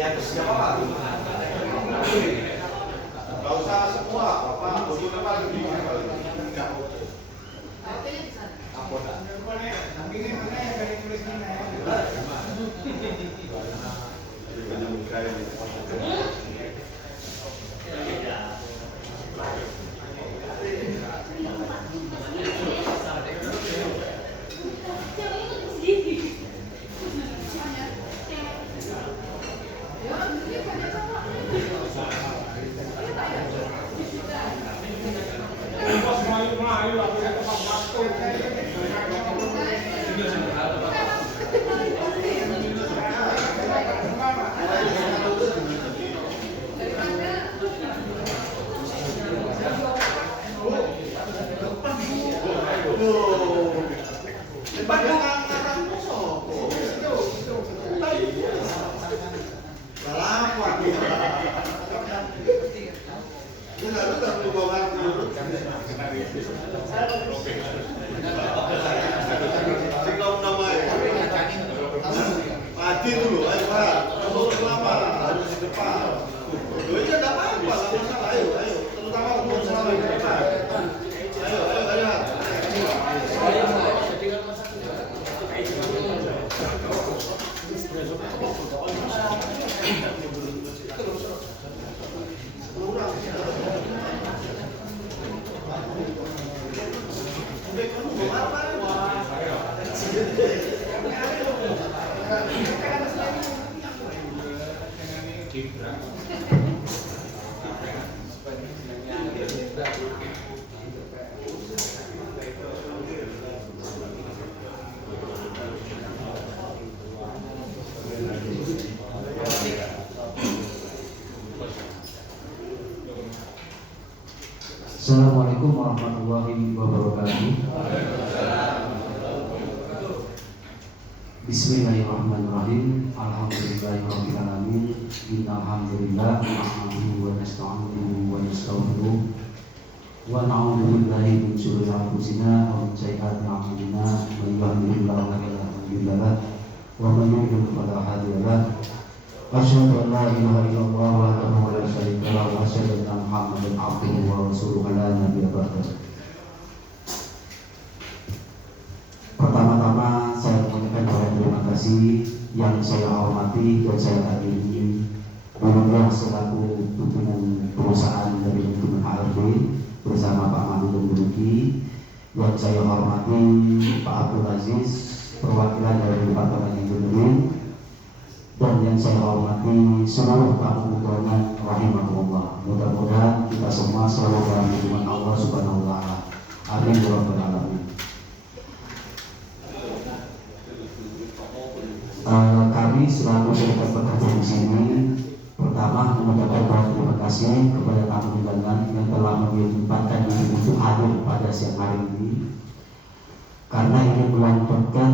Ya siapa lagi? Gak usah semua, apa? Butuh apa lebih? Mati dulu, ayo Pak. Terus lama harus di depan. Loh iya enggak apa-apa, enggak masalah. Ayo, ayo. Terutama untuk selalu di depan. Ayo, ayo, ayo. Assalamualaikum warahmatullahi wabarakatuh. Bismillahirrahmanirrahim. Alhamdulillahirabbil alamin. Innal hamdalillah nahmaduhu wa nasta'inuhu wa nastaghfiruh wa na'udzu billahi min shururi anfusina wa min sayyiati a'malina. Man yahdihillahu fala mudilla lahu wa man yudlil fala hadiya lahu. Asyhadu an la ilaha illallah wahdahu la syarika lahu wa asyhadu anna Muhammadan abduhu wa rasuluhu la nabiyya ba'dahu. Pertama-tama saya mengucapkan banyak terima kasih yang saya hormati dan saya hadiri Beliau selaku pimpinan perusahaan dari manajemen HRD bersama Pak Mahmud Duduki, yang saya hormati Pak Abdul Aziz perwakilan dari Departemen Engineering, dan yang saya hormati seluruh tamu undangan rahimahullah. Mudah-mudahan kita semua selalu dalam lindungan Allah Subhanahu wa taala. Amin ya rabbal alamin. Kami selalu serikat bekerja di sini. Pertama, mengucapkan banyak terima kasih kepada tamu undangan yang telah menyempatkan diri untuk hadir pada siang hari ini, karena ingin melanjutkan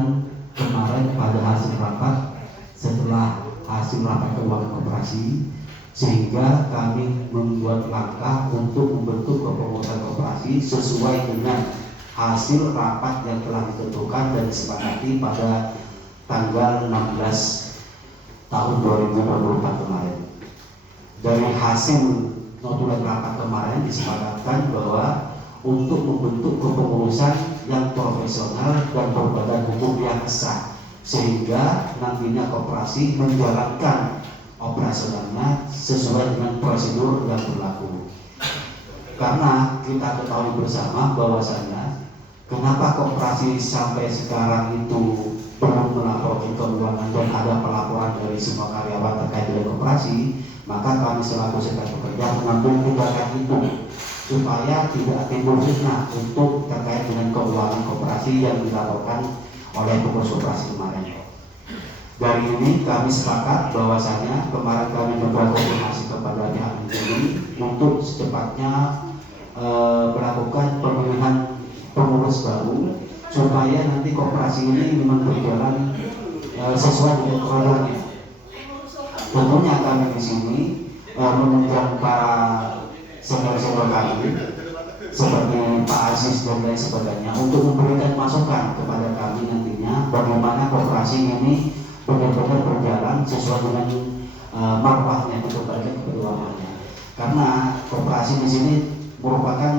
kemarin pada hasil rapat. Setelah hasil rapat keuangan koperasi, sehingga kami membuat langkah untuk membentuk kepengurusan koperasi sesuai dengan hasil rapat yang telah ditentukan dan disepakati pada tanggal 16 tahun 2024 kemarin. Dari hasil notulen rapat kemarin disepakatkan bahwa untuk membentuk kepengurusan yang profesional dan berbadan hukum yang sah, sehingga nantinya koperasi menjalankan operasionalnya sesuai dengan prosedur yang berlaku. Karena kita ketahui bersama bahwasanya kenapa koperasi sampai sekarang itu belum melaporkan keuangan dan ada pelaporan dari semua karyawan terkait dengan koperasi, maka kami selaku serikat pekerja mengambil tindakan itu supaya tidak timbul fitnah untuk terkait dengan keuangan koperasi yang dilaporkan oleh pengurus koperasi kemarin. Dari ini kami sepakat bahwasanya kemarin kami membuat koordinasi kepada pihak ini untuk secepatnya melakukan pemilihan pengurus baru supaya nanti koperasi ini memang berjalan sesuai dengan programnya. Tentunya kami di sini mengundang para senior-senior kami seperti Pak Aziz dan lain sebagainya untuk memberikan masukan kepada kami nantinya bagaimana koperasi ini benar-benar berjalan sesuai dengan marwahnya, kembalikan kepada marwahnya. Karena koperasi di sini merupakan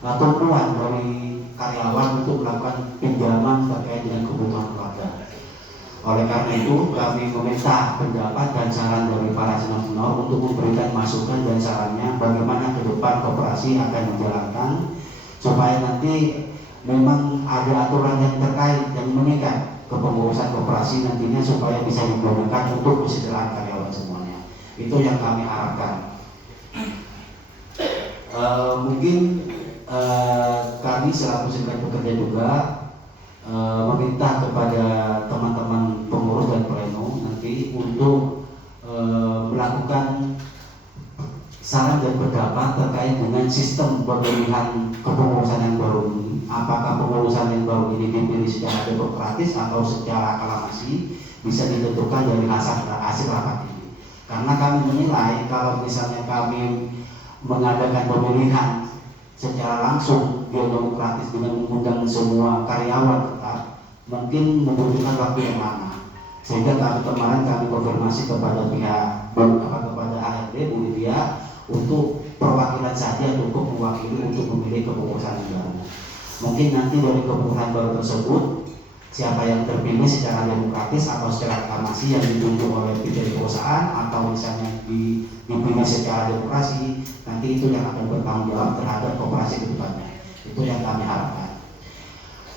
tumpuan dari karyawan untuk melakukan pinjaman terkait dengan kebutuhan keluarga. Oleh karena itu, kami meminta pendapat dan saran dari para senior untuk memberikan masukan dan sarannya bagaimana ke depan koperasi akan dijalankan supaya nanti memang ada aturan yang terkait yang mengikat kepengurusan koperasi nantinya supaya bisa digunakan untuk kesejahteraan karyawan semuanya. Itu yang kami harapkan. Mungkin kami selaku serikat pekerja juga meminta kepada teman-teman pengurus dan pleno nanti untuk melakukan saran dan pendapat terkait dengan sistem pemilihan kepengurusan yang baru ini. Apakah pengurusan yang baru ini dipilih secara demokratis atau secara aklamasi, bisa ditentukan dari hasil rapat ini. Karena kami menilai kalau misalnya kami mengadakan pemilihan secara langsung demokratis dengan mengundang semua karyawan tetap, mungkin membutuhkan waktu yang lama. Sehingga kemarin kami konfirmasi kepada pihak kepada ARD Bu Lydia untuk perwakilan saja cukup mewakili untuk memilih kepengurusan yang baru. Mungkin nanti dari kepengurusan baru tersebut siapa yang terpilih secara demokratis atau secara aklamasi yang ditunjuk oleh pimpinan perusahaan atau misalnya dipilih secara demokrasi, nanti itu yang akan bertanggung jawab terhadap koperasi ke depannya. Itu yang kami harapkan.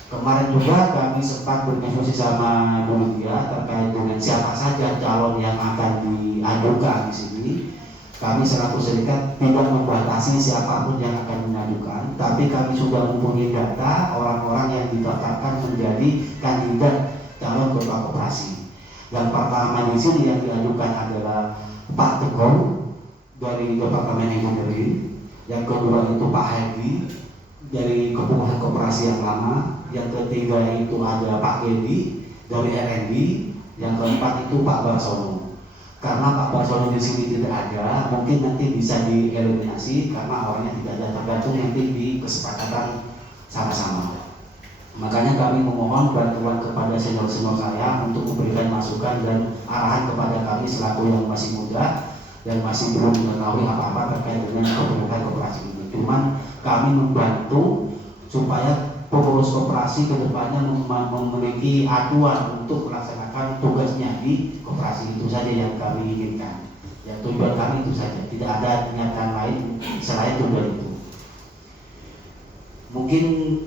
Kemarin juga kami sempat berdiskusi sama Bu Lydia terkait dengan siapa saja calon yang akan diajukan di sini. Kami selaku serikat tidak membatasi siapapun yang akan mengajukan, tapi kami sudah mempunyai data orang-orang yang didaftarkan menjadi kandidat calon ketua koperasi. Yang pertama di sini yang diajukan adalah Pak Teguh dari Departemen Engineering, yang kedua itu Pak Hedi dari kepengurusan koperasi yang lama, yang ketiga itu ada Pak Gedi dari R&D, yang keempat itu Pak Barsono. Karena Pak Barsono di sini tidak ada, mungkin nanti bisa dieliminasi karena orangnya tidak ada, tergantung nanti di kesepakatan sama-sama. Makanya kami memohon bantuan kepada senior-senior saya untuk memberikan masukan dan arahan kepada kami selaku yang masih muda dan masih belum mengetahui apa-apa terkait dengan kepengurusan koperasi ini. Cuman kami membantu supaya pengurus koperasi kedepannya memiliki acuan untuk melaksanakan tugasnya di koperasi. Itu saja yang kami inginkan. Ya, tujuan kami itu saja, tidak ada niatan lain selain tujuan itu. Mungkin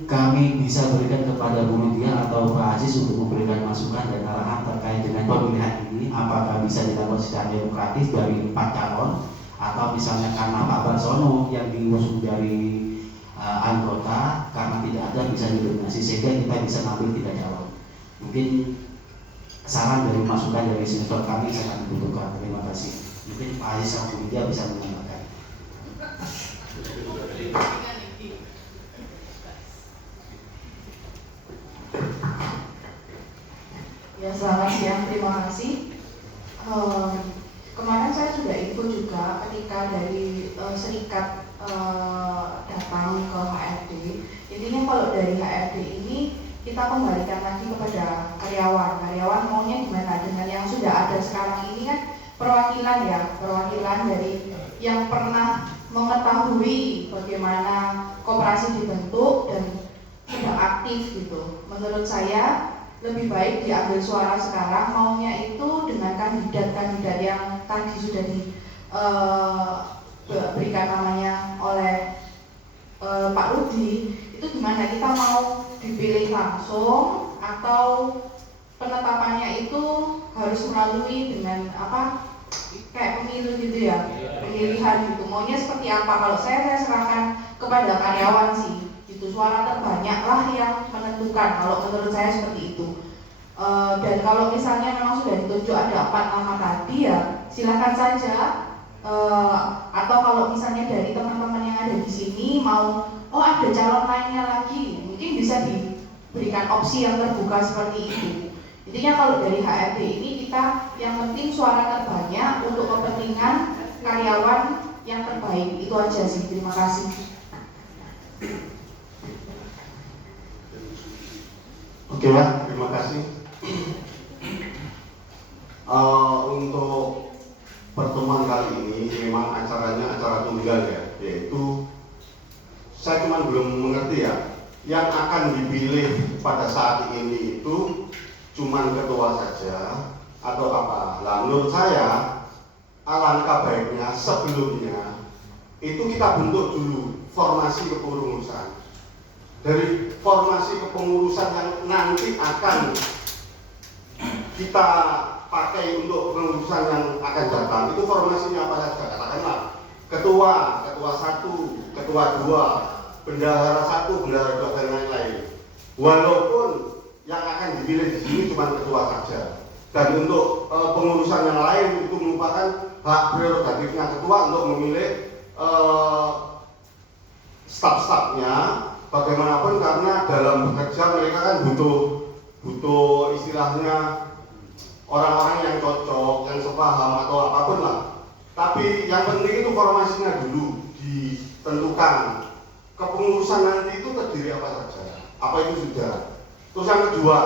kami bisa berikan kepada Bu Lydia atau Pak Aziz untuk memberikan masukan dan arahan terkait dengan pemilihan ini, apakah bisa dilakukan secara demokratis dari 4 calon atau misalnya karena Pak Barsono yang diusung dari anggota karena tidak ada bisa didominasi sehingga kita bisa ngambil 3 calon. Mungkin saran dari masukan dari senior kami sangat dibutuhkan. Terima kasih. Mungkin Pak Aziz atau Bu Lydia bisa menambahkan. Ya, selamat siang, terima kasih. Kemarin saya sudah info juga ketika dari serikat datang ke HRD. Intinya kalau dari HRD ini kita kembalikan lagi kepada karyawan. Karyawan maunya gimana dengan yang sudah ada sekarang ini kan perwakilan ya, perwakilan dari yang pernah mengetahui bagaimana koperasi dibentuk dan sudah aktif gitu. Menurut saya lebih baik diambil suara sekarang, maunya itu dengan kandidat-kandidat yang tadi sudah diberikan namanya oleh Pak Rudi. Itu gimana, kita mau dipilih langsung atau penetapannya itu harus melalui dengan apa, kayak pemilu gitu ya, pemilihan gitu. Maunya seperti apa? Kalau saya serahkan kepada karyawan sih. Suara terbanyak lah yang menentukan, kalau menurut saya seperti itu. Dan kalau misalnya memang sudah ditunjuk ada 4 nama tadi ya silakan saja, atau kalau misalnya dari teman-teman yang ada di sini mau ada calon lainnya lagi, mungkin bisa diberikan opsi yang terbuka seperti itu. Intinya kalau dari HRD ini kita yang penting suara terbanyak untuk kepentingan karyawan yang terbaik. Itu aja sih, terima kasih. Oke ya, terima kasih. Untuk memang acaranya acara tunggal ya, yaitu saya cuma belum mengerti ya, yang akan dipilih pada saat ini itu cuma ketua saja atau apa? Lah menurut saya alangkah baiknya sebelumnya itu kita bentuk dulu formasi kepengurusan. Dari formasi kepengurusan yang nanti akan kita pakai untuk pengurusan yang akan datang, itu formasinya apa saja? Katakanlah ketua 1, ketua 2, bendahara 1, bendahara 2 dan lain-lain. Walaupun yang akan dipilih di sini cuma ketua saja. Dan untuk pengurusan yang lain itu merupakan hak prerogatifnya ketua untuk memilih staf-stafnya. Bagaimanapun karena dalam bekerja mereka kan butuh istilahnya orang-orang yang cocok, yang sepaham atau apapun lah. Tapi yang penting itu formasinya dulu ditentukan. Kepengurusan nanti itu terdiri apa saja? Apa itu sudah? Terus yang kedua,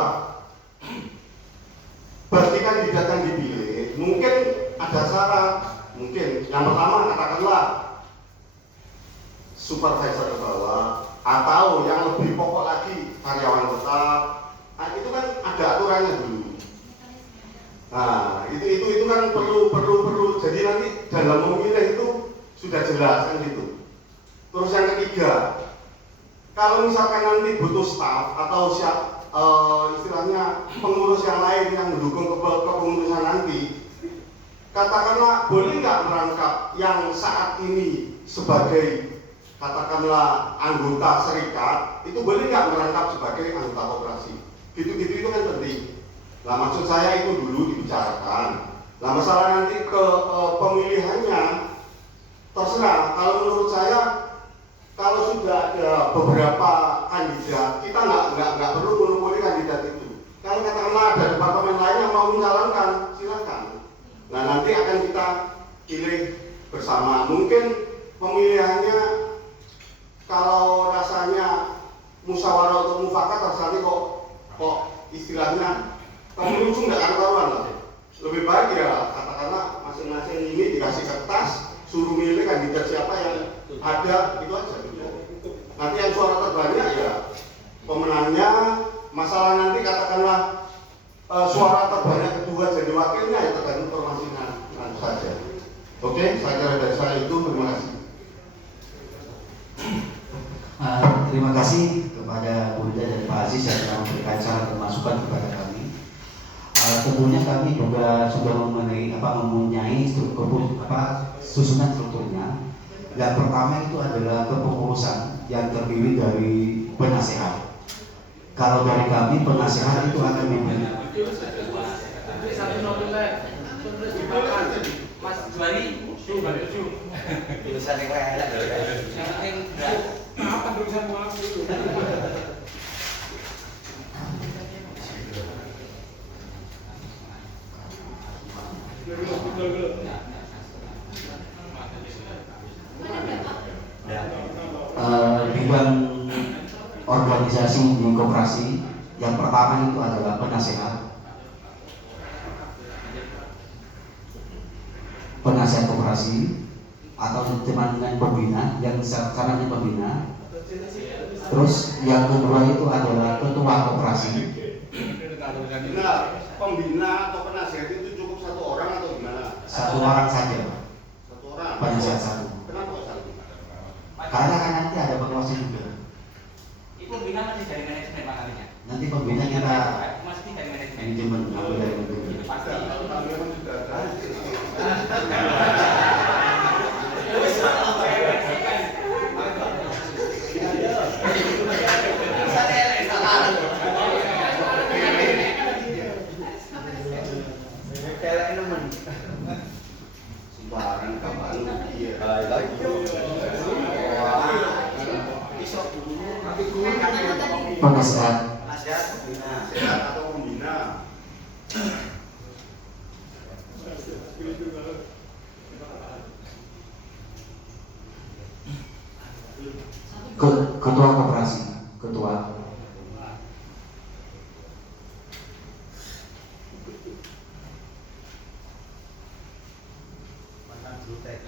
bagi kandidat yang dipilih, mungkin ada syarat. Mungkin yang pertama katakanlah supervisor ke bawah, atau yang lebih pokok lagi karyawan tetap. Nah, itu kan ada aturannya dulu. Nah, itu kan perlu. Jadi nanti dalam memilih itu sudah jelas kan gitu. Terus yang ketiga, kalau misalkan nanti butuh staff atau istilahnya pengurus yang lain yang mendukung kepengurusan nanti, katakanlah boleh nggak merangkap yang saat ini sebagai katakanlah anggota serikat, itu boleh nggak merangkap sebagai anggota koperasi? Gitu-gitu itu kan penting. Nah, maksud saya itu dulu dibicarakan. Nah, masalah nanti ke pemilihannya terserah. Kalau menurut saya, kalau sudah ada beberapa kandidat, kita nggak perlu monopoli kandidat itu. Kalau katakanlah ada departemen lain yang mau mencalonkan, silakan. Nah, nanti akan kita pilih bersama. Mungkin pemilihannya kalau rasanya musyawarah atau mufakat, rasanya kok istilahnya pengunjung nggak karuan lah. Lebih baik ya katakanlah masing-masing ini dikasih kertas, suruh milih kandidat siapa yang ada, itu aja. Nanti yang suara terbanyak ya pemenangnya. Masalah nanti katakanlah suara terbanyak kedua jadi wakilnya ya tergantung formasinya saja. Oke, saya kira dari saya itu. Terima kasih. Terima kasih kepada Bu Rida dan Pak Aziz yang telah memberikan saran dan masukan kepada kami. Tentunya kami juga sudah mempunyai susunan strukturnya. Yang pertama itu adalah kepengurusan yang terdiri dari penasehat. Kalau dari kami penasehat itu akan memberi Mas Juari, tulisan yang lain. Yang penting apa tulisan maaf itu? Bidang organisasi di koperasi yang pertama itu adalah penasihat koperasi atau teman dengan pembina yang sananya pembina. Terus yang kedua itu adalah ketua koperasi. Benar, pembina atau penasihat itu cukup satu orang atau gimana? Satu orang saja. Satu orang. Penasihat satu. Kenapa kok satu? Karena kan nanti ada pengawasan juga. Itu pembina masih dari manajemen Pak kalinya. Nanti pembina kita masih dari manajemen. manajemen ambil dari manajemen. Itu pasti. Kalau kami kan sudah ada. Sembarang kapan? Iya. Penasihat. Penasihat atau pembina. Ketua koperasi, ketua. Makan dulu teh.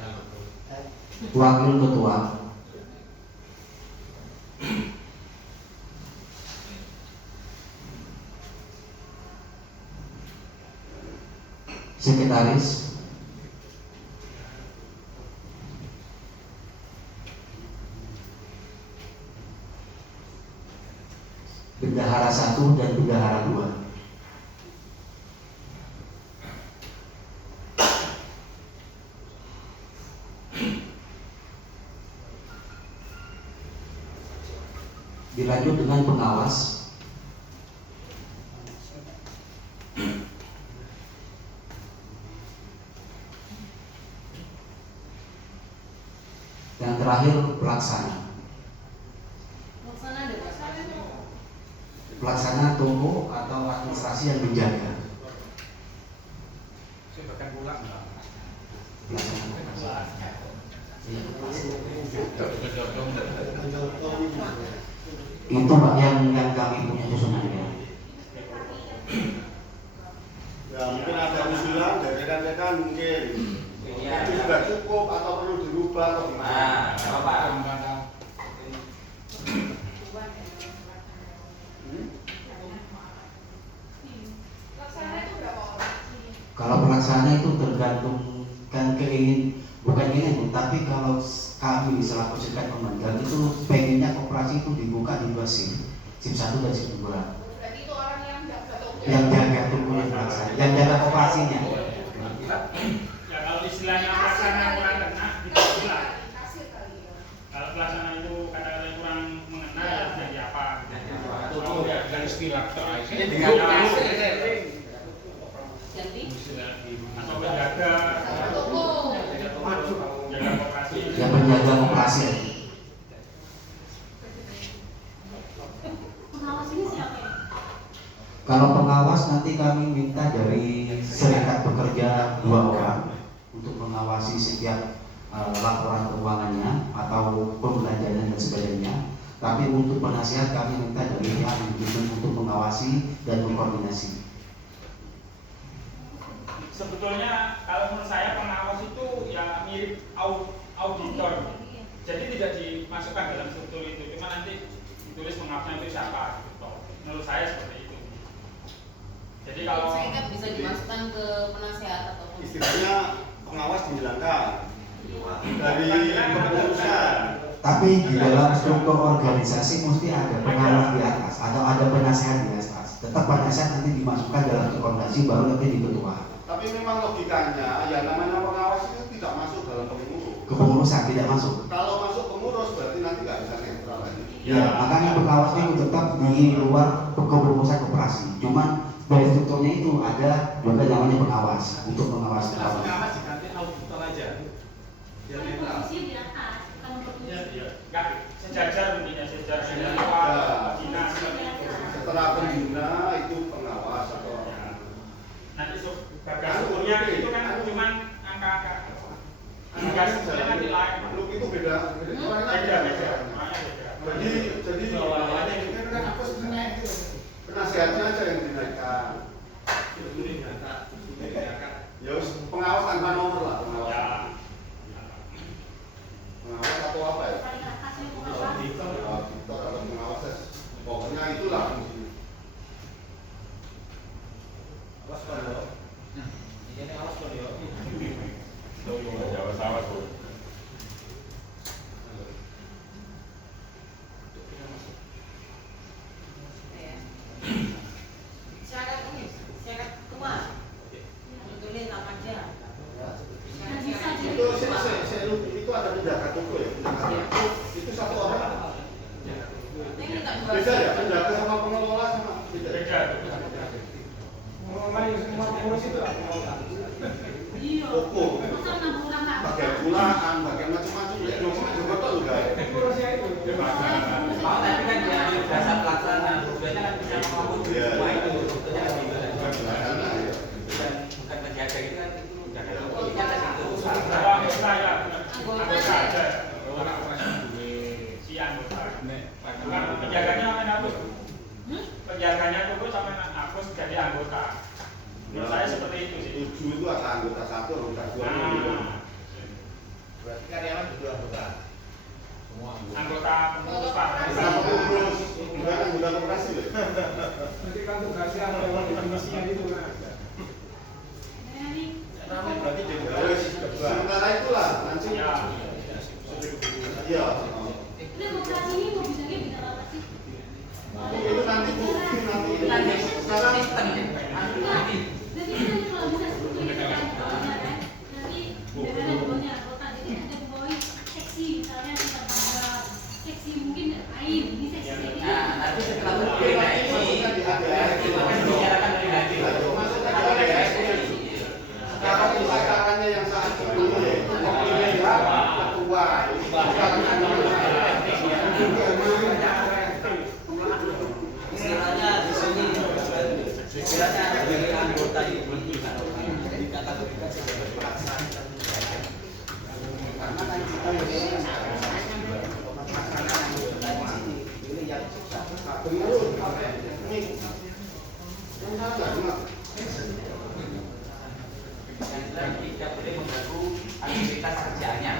wakil ketua, sekretaris, bendahara 1 dan bendahara 2. Dilanjut dengan pengawas, yang terakhir pelaksana. Pelaksana toko atau administrasi yang menjaga. Saya bahkan pulang nggak? Iya. Itu Pak yang kami punya susunannya. Ya mungkin ada usulan dari rekan-rekan mungkin itu sudah cukup atau perlu dirubah atau gimana? Kalau pelaksana itu tergantung kan bukan ingin, tapi kalau kami selaku serikat pemegang itu pengennya koperasi itu dibuka di 2 shift, shift 1 dan shift 2. Berarti itu orang yang jaga toko. Yang jaga tokonya pelaksana, yang jaga koperasinya. Ya kalau istilahnya pelaksana kurang kena, kita bilang. Kalau pelaksana itu kata-kata kurang mengena, ya jadi apa? Kalau ya dari istilah terakhir. Atau penjaga, penjaga koperasi. Yang menjaga koperasi. Pengawas ini siapa? Kalau pengawas nanti kami minta dari serikat bekerja 2 orang untuk mengawasi setiap laporan keuangannya atau pembelanjaan dan sebagainya. Tapi untuk penasihat kami minta dari pihak manajemen untuk mengawasi dan mengkoordinasi. Sebetulnya kalau menurut saya pengawas itu ya mirip auditor, jadi tidak dimasukkan dalam struktur itu, cuma nanti ditulis pengawasnya itu siapa gitu. Menurut saya seperti itu. Jadi kalau saya kan bisa dimasukkan ke penasehat ataupun Istilahnya pengawas dihilangkan dari kepengurusan. Tapi di dalam struktur organisasi mesti ada pengawas di atas atau ada penasehat di atas. Tetap penasehat nanti dimasukkan dalam rekomendasi baru nanti diketua. Tapi memang logikanya yang namanya pengawas itu tidak masuk dalam pengurus. Kepengurusan tidak masuk. Kalau masuk pengurus berarti nanti nggak bisa netral lagi. Ya, makanya pengawas itu tetap di luar kepengurusan koperasi. Cuman dari strukturnya itu ada juga namanya pengawas untuk mengawasi. pengawas diganti auditor aja. Biar netral. posisi di atas, bukan untuk Enggak sejajar mungkin ya, sejajar dengan dinas seperti itu. Setelah pembina itu pengawas atau Nanti gagas strukturnya itu kan cuma angka-angka. Gagas strukturnya nanti lain. Look itu beda. Beda. Jadi penasihatnya aja yang dinaikkan. Ya pengawas tanpa nomor lah pengawas. Ya. Pengawas atau apa ya? paling atas itu apa? Auditor atau pengawas pokoknya itulah fungsinya. Syarat ini, syarat ketua. Betulin apa aja. Itu ada penjaga toko ya, penjaga toko itu satu orang. Beda ya, penjaga sama pengelola sama beda. Beda. Iya. Toko, Masa nambah nambah. bagian pulaan, bagian macam-macam ya. Cuma tuh guys. Tapi kan dia jasa pelaksana, tujuannya kan bisa mengangkut semua itu. Sebetulnya kan gitu. Bukan penjaga itu kan itu jaga toko. Ini kan tadi itu Kalau anggota ya, anggota aja. Si anggota. Bukan penjaganya sama hapus. Penjaganya itu sama hapus jadi anggota. Menurut saya seperti itu sih. 7 itu ada anggota 1, anggota 2. Nah, Berarti karyawan juga dan tidak boleh mengganggu aktivitas kerjaannya.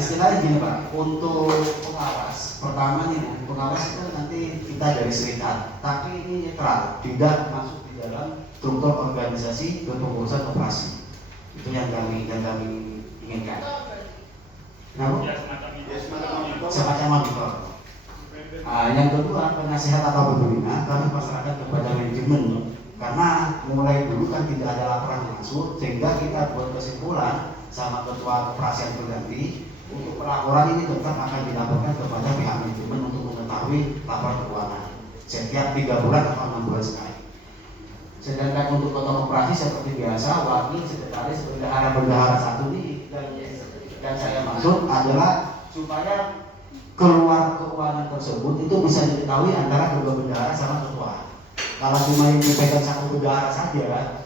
Istilahnya gini Pak, untuk pengawas, pertama nih pengawas itu nanti kita dari serikat, tapi ini netral, tidak masuk di dalam struktur organisasi kepengurusan operasi. Itu yang kami inginkan. Kenapa? Ya semacam itu. Ya semacam auditor. Semacam auditor. Yang kedua, penasehat atau pembina kami pasrahkan kepada manajemen, karena mulai dulu kan tidak ada laporan langsung, sehingga kita buat kesimpulan sama ketua operasi yang berganti untuk pelaporan ini tetap akan dilaporkan kepada pihak manajemen untuk mengetahui laporan keuangan setiap 3 bulan atau 6 bulan sekali. Sedangkan untuk ketua operasi seperti biasa, wakil, sekretaris, bendahara satu ini dan saya maksud adalah supaya keluar keuangan tersebut itu bisa diketahui antara kedua bendahara sama ketua. Kalau cuma yang dipegang satu bendahara saja,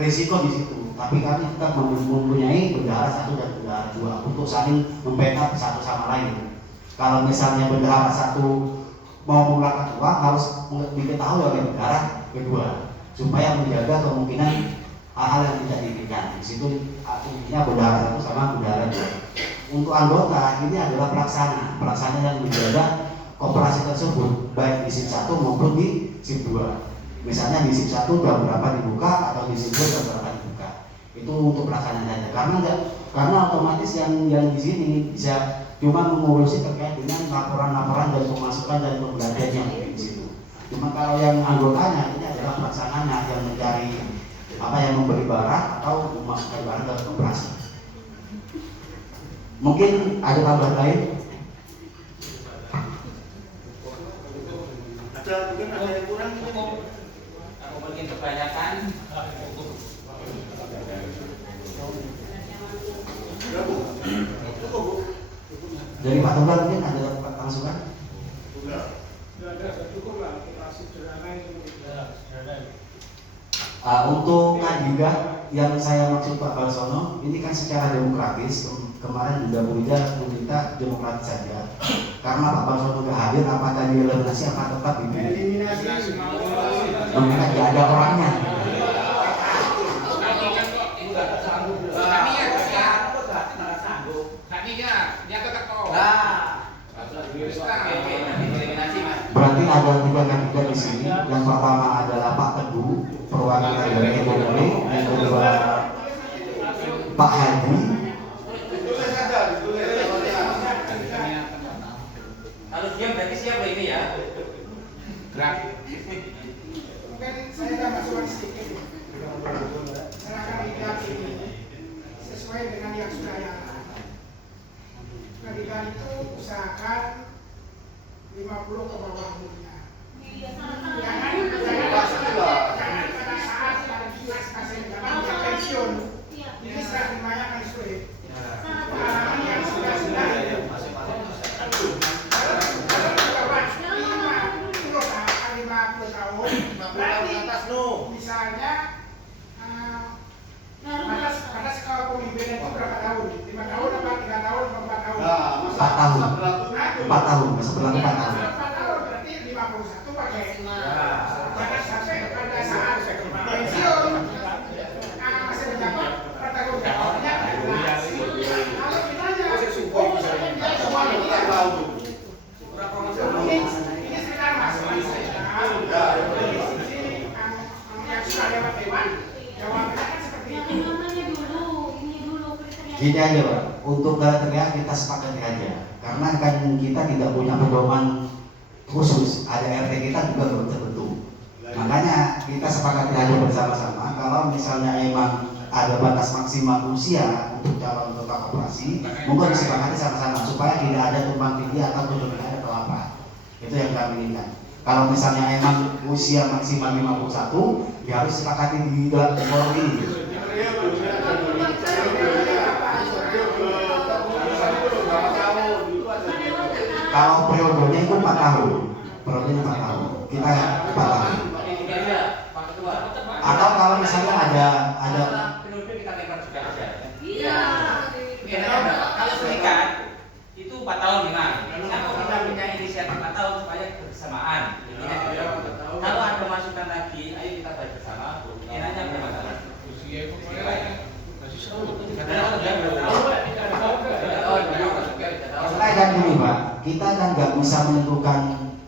risiko di situ. Tapi kami tetap mempunyai bendahara satu dan bendahara dua untuk saling membackup satu sama lain. Kalau misalnya bendahara satu mau mengeluarkan uang harus diketahui oleh bendahara kedua supaya menjaga kemungkinan hal-hal yang tidak diinginkan. Di situ artinya bendahara satu sama bendahara dua. Untuk anggota ini adalah pelaksana yang menjaga koperasi tersebut baik di SIP 1 maupun di SIP 2. Misalnya di SIP 1 jam berapa dibuka atau di SIP 2 jam berapa dibuka. Itu untuk pelaksana saja. Karena otomatis yang di sini bisa cuma mengurusi terkait dengan laporan-laporan dan pemasukan dan pembelanjaan yang di situ. Cuma kalau yang anggotanya ini adalah pelaksananya yang mencari yang membeli barang atau memasukkan barang ke operasi. Mungkin ada tambahan lain? Mungkin ada yang kurang Aku mungkin kebanyakan. Dari Pak Tunggal mungkin ada masukan? Untuk kandidat yang saya maksud Pak Balsono, ini kan secara demokratis. Kemarin juga Bu Ida meminta demokratis saja. Karena Pak Balsono nggak hadir, apakah dieliminasi apa tetap dipilih? Mungkin tidak ada orangnya. Berarti ada 3 kandidat di sini. Yang pertama adalah Pak Teguh, perwakilan dari ekonomi. Yang kedua Pak Hadi. Kalau diam berarti siapa ini ya? Mungkin saya ada masukan sedikit. Silakan kandidat ini sesuai dengan yang sudah ada. Kandidat itu usahakan 50 ke bawah umurnya. Jangan pada saat pada dinas kasih jangan dia pensiun. Ini sudah dibayarkan sulit. Pengalaman yang sudah itu. Misalnya batas kalau pemimpinan itu berapa tahun? 5 tahun apa 3 tahun atau 4 tahun? 4 tahun. 4 tahun, masa berlaku 4 tahun. 4 tahun berarti 51 pakai. Jangan sampai pada saat pensiun masih menjabat bertanggung jawabnya. Kalau ditanya, misalnya dia cuma ini sekitar masalah saya. Yang sudah lewat dewan, jawabannya kan seperti itu. Gini aja Pak, untuk kriteria kita sepakati aja. Karena kan kita tidak punya pedoman khusus, ada RT kita juga belum terbentuk. Makanya kita sepakati aja bersama-sama. Kalau misalnya emang ada batas maksimal usia untuk calon ketua koperasi, monggo disepakati sama-sama supaya tidak ada tumpang tindih atau kedominan atau apa. Itu yang kami inginkan. Kalau misalnya emang usia maksimal 51, ya harus sepakati di dalam forum ini. Kalau periodenya itu 4 tahun, periodenya 4 tahun. Kita 4 tahun. Atau kalau misalnya ada periode kita lempar juga aja. Iya. Kalau serikat itu 4 tahun memang. Kenapa kita punya inisiatif 4 tahun supaya kebersamaan. Kalau ada masukan lagi, ayo kita bahas bersama. Kiranya berapa tahun? kita kan nggak bisa menentukan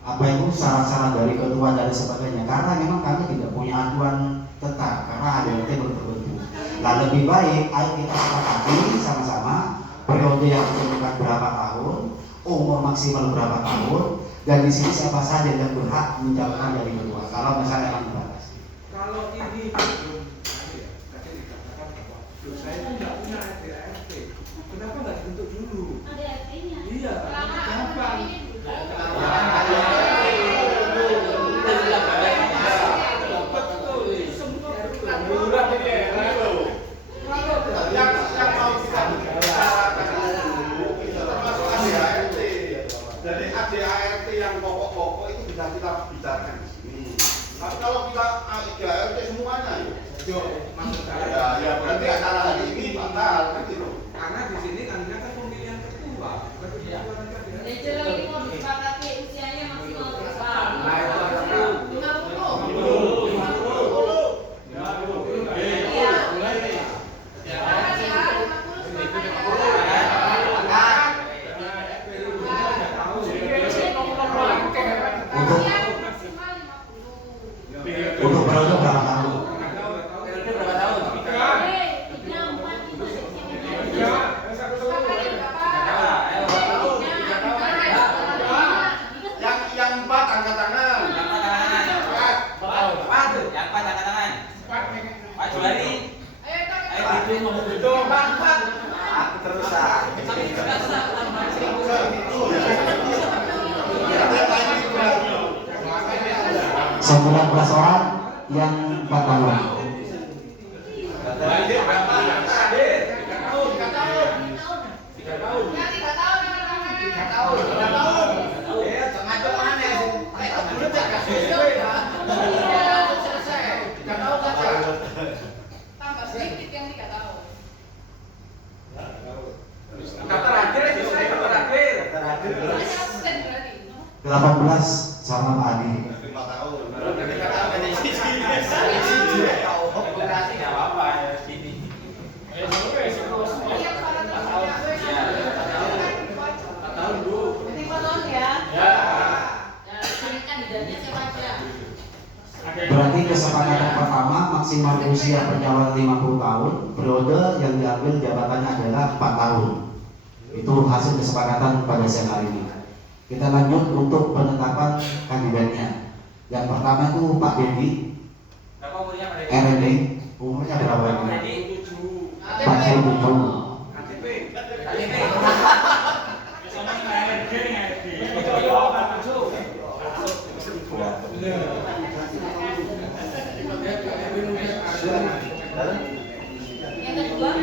apa itu syarat-syarat dari ketua dan sebagainya, karena memang kami tidak punya acuan tetap karena ADRT belum terbentuk. Nah, lebih baik ayo kita sepakati sama-sama periode yang ditentukan berapa tahun, umur maksimal berapa tahun, dan di sini siapa saja yang berhak menjalankan dari ketua. Kalau misalnya kami batasi. Kalau ini belum tadi dikatakan bahwa saya itu nggak punya ADRT, kenapa nggak dibentuk dulu? ADRT-nya. Iya, gampang. Yang mau kita bicarakan dulu itu termasuk ADART. Jadi ADART yang pokok-pokok itu bisa kita bicarakan di sini. Tapi kalau kita ADART semuanya, Maksud saya, ya berarti acara hari ini batal kan gitu. karena di sini kan pemilihan ketua, bukan ketua nanti ADART. Ya jelas ini mau disepakati usianya maksimal berapa? 50. Iya. Untuk periode berapa tahun? Periode berapa tahun? Yang 4 angkat tangan. Yang 4 angkat tangan. Empat tuh, yang 4 angkat tangan. Pak Juwari. Ayo Itu 4. Terus ah. Sembilan 19 orang yang 4 tahun. Tambah sedikit yang 3 tahun. Absen berarti. 18 sama Pak Adi. 5 tahun. Demokrasi nggak apa-apa ya sini. Berarti kesepakatan pertama maksimal usia pejabat 50 tahun, periode yang diambil jabatannya adalah 4 tahun. Itu hasil kesepakatan pada siang hari ini. Kita lanjut untuk penetapan kandidatnya. Yang pertama itu Pak Dedi, Berapa umurnya Pak Dedi? RND, umurnya berapa Pak ini? Dedi? 47. KTP. KTP. Sama ARD.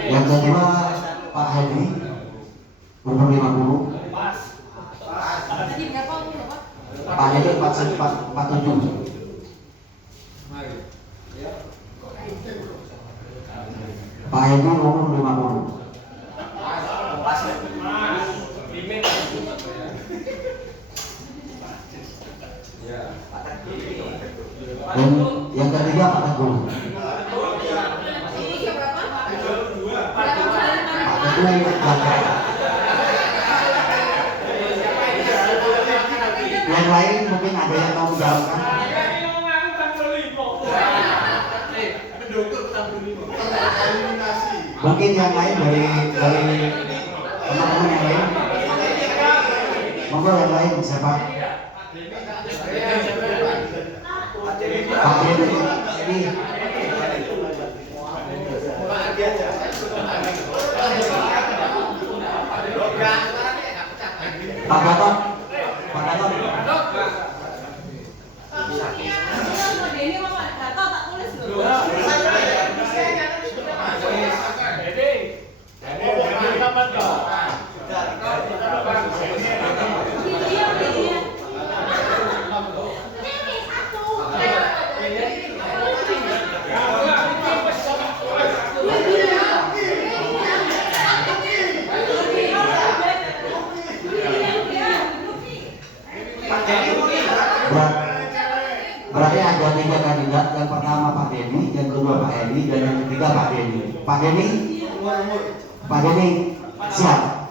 Yang kedua Pak Hedi, umur 50. Tadi berapa umur Pak? Pak Hedi 47. Pak Hedi umur 50. Dan yang ketiga Pak Teguh. Ini berapa? Pak Teguh Bangkai. Yang lain mungkin ada yang mau menjawabkan. Eliminasi. Mungkin yang lain dari teman-teman yang lain. Monggo yang lain siapa? Pak Dedi. Pak Gatot. Pak Gatot. Ini Pak Gatot tak tulis loh. Berarti ada 3 kandidat. Yang pertama Pak Dedi, yang kedua Pak Edi, dan yang ketiga Pak Dedi. Pak Dedi, Pak Dedi siap.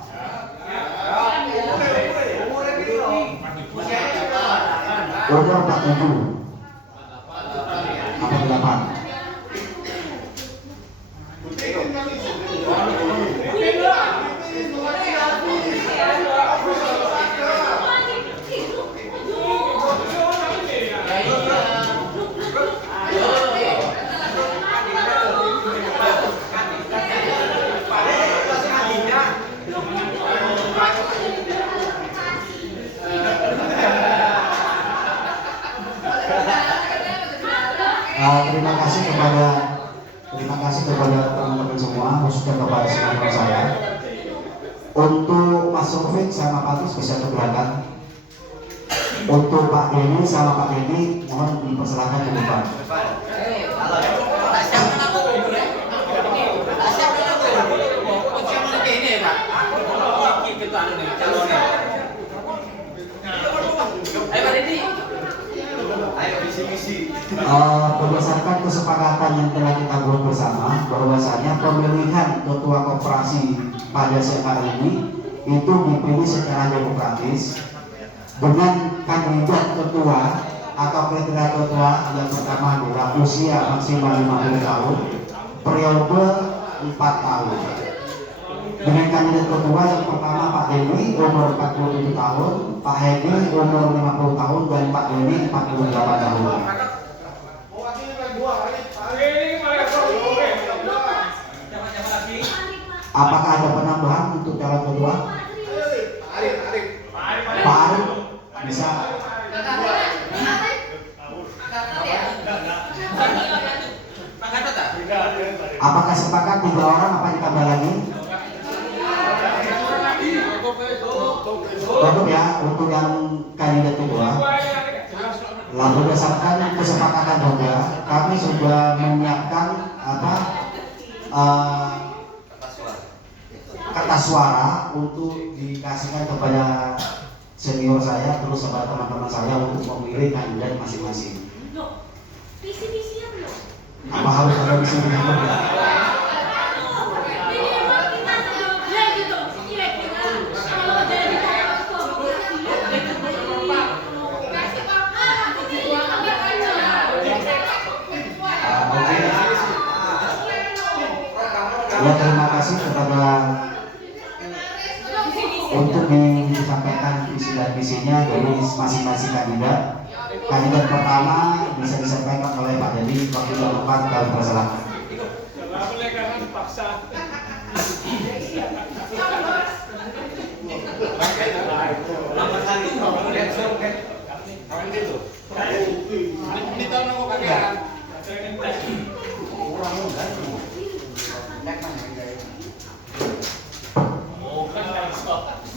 umur 47 apa 8? Terima kasih kepada teman-teman semua, khususnya kepada senior saya. Untuk Mas Sofik sama Pak Tus bisa ke belakang. Untuk Pak Denny sama Pak Denny mohon dipersilakan ke depan. Berdasarkan kesepakatan yang telah kita buat bersama, bahwasanya pemilihan ketua koperasi pada siang hari ini itu dipilih secara demokratis dengan kandidat ketua atau kriteria ketua yang pertama adalah usia maksimal 50 tahun, periode 4 tahun. Dengan kandidat ketua yang pertama Pak Denny umur 47 tahun, Pak Hedi umur 50 tahun, dan Pak Denny 48 tahun. Apakah ada penambahan untuk calon ketua? Pak Arif bisa. Apakah sepakat 3 orang apa ditambah lagi? Cukup ya untuk yang kandidat kedua. Lalu berdasarkan kesepakatan juga, kami sudah menyiapkan kertas suara untuk dikasihkan kepada senior saya terus kepada teman-teman saya untuk memilih kandidat masing-masing. Visi-visinya belum? Apa harus ada visi-visinya belum? Ya, terima kasih kepada untuk disampaikan visi dan visinya dari masing-masing kandidat. Kandidat pertama bisa disampaikan oleh Pak Dedi. Waktu yang tepat kami persilakan.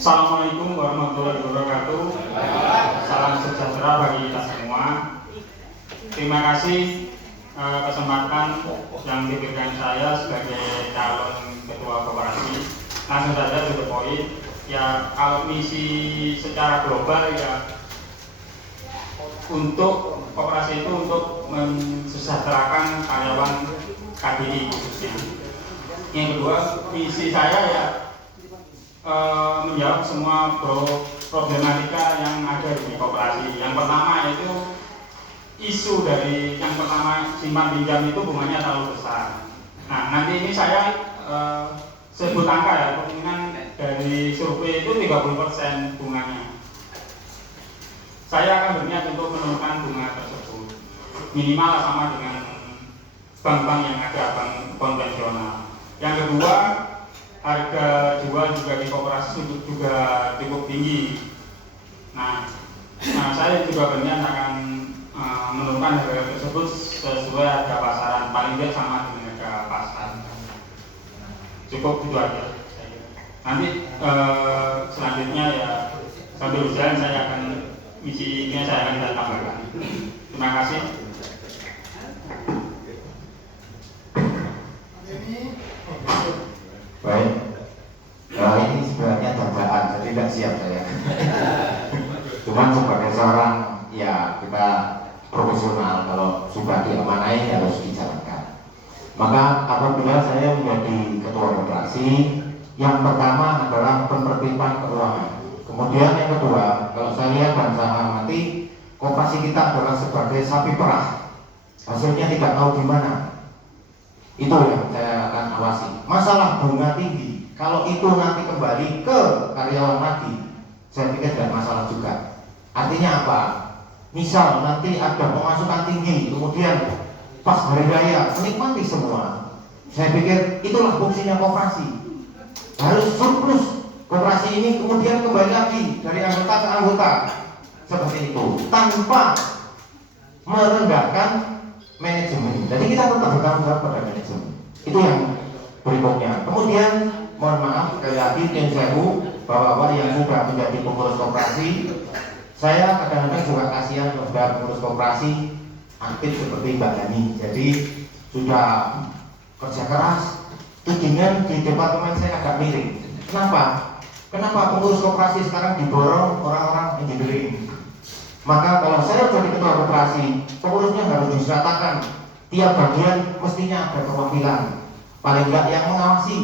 Assalamualaikum warahmatullahi wabarakatuh. Salam sejahtera bagi kita semua. Terima kasih kesempatan yang diberikan saya sebagai calon ketua koperasi. Langsung saja to the point. Ya, kalau misi secara global ya untuk koperasi itu untuk mensejahterakan karyawan KDI khususnya. Yang kedua, misi saya ya menjawab semua problematika yang ada di koperasi. Yang pertama yaitu isu dari yang pertama simpan pinjam itu bunganya terlalu besar. Nah, nanti ini saya sebut angka ya, kemungkinan dari survei itu 30% bunganya. Saya akan berniat untuk menurunkan bunga tersebut minimal sama dengan bank-bank yang ada, bank konvensional. Yang kedua, harga jual juga di koperasi juga cukup tinggi. Nah, saya juga berniat akan menurunkan harga tersebut sesuai harga pasaran, paling tidak sama dengan harga pasar. Cukup itu aja. Nanti selanjutnya ya sambil berjalan saya akan misi ini saya akan tambahkan. Terima kasih. Baik, ini sebenarnya cobaan, jadi tidak siap saya. Cuman sebagai seorang ya kita profesional, kalau sudah diamanai harus dijalankan. Maka apabila saya menjadi ketua koperasi, yang pertama adalah penertiban keuangan. Kemudian yang kedua, kalau saya lihat dan saya amati, koperasi kita adalah sebagai sapi perah, hasilnya tidak tahu gimana. Itu yang saya akan awasi. Masalah bunga tinggi, kalau itu nanti kembali ke karyawan lagi, saya pikir tidak masalah juga. Artinya apa? Misal nanti ada pemasukan tinggi, kemudian pas hari raya menikmati semua. Saya pikir itulah fungsinya koperasi. Harus surplus koperasi ini kemudian kembali lagi dari anggota ke anggota. Seperti itu, tanpa merendahkan manajemen. Jadi kita tetap bertanggung jawab pada manajemen. Itu yang berikutnya. Kemudian mohon maaf sekali lagi Tin Sewu, bapak-bapak yang sudah menjadi pengurus koperasi, saya kadang-kadang juga kasihan kepada pengurus koperasi aktif seperti Mbak Dani. Jadi sudah kerja keras, tudingan di departemen saya agak miring. Kenapa? Kenapa pengurus koperasi sekarang diborong orang-orang engineering? Maka kalau saya jadi ketua koperasi, pengurusnya harus disertakan. Tiap bagian mestinya ada perwakilan, paling enggak yang mengawasi,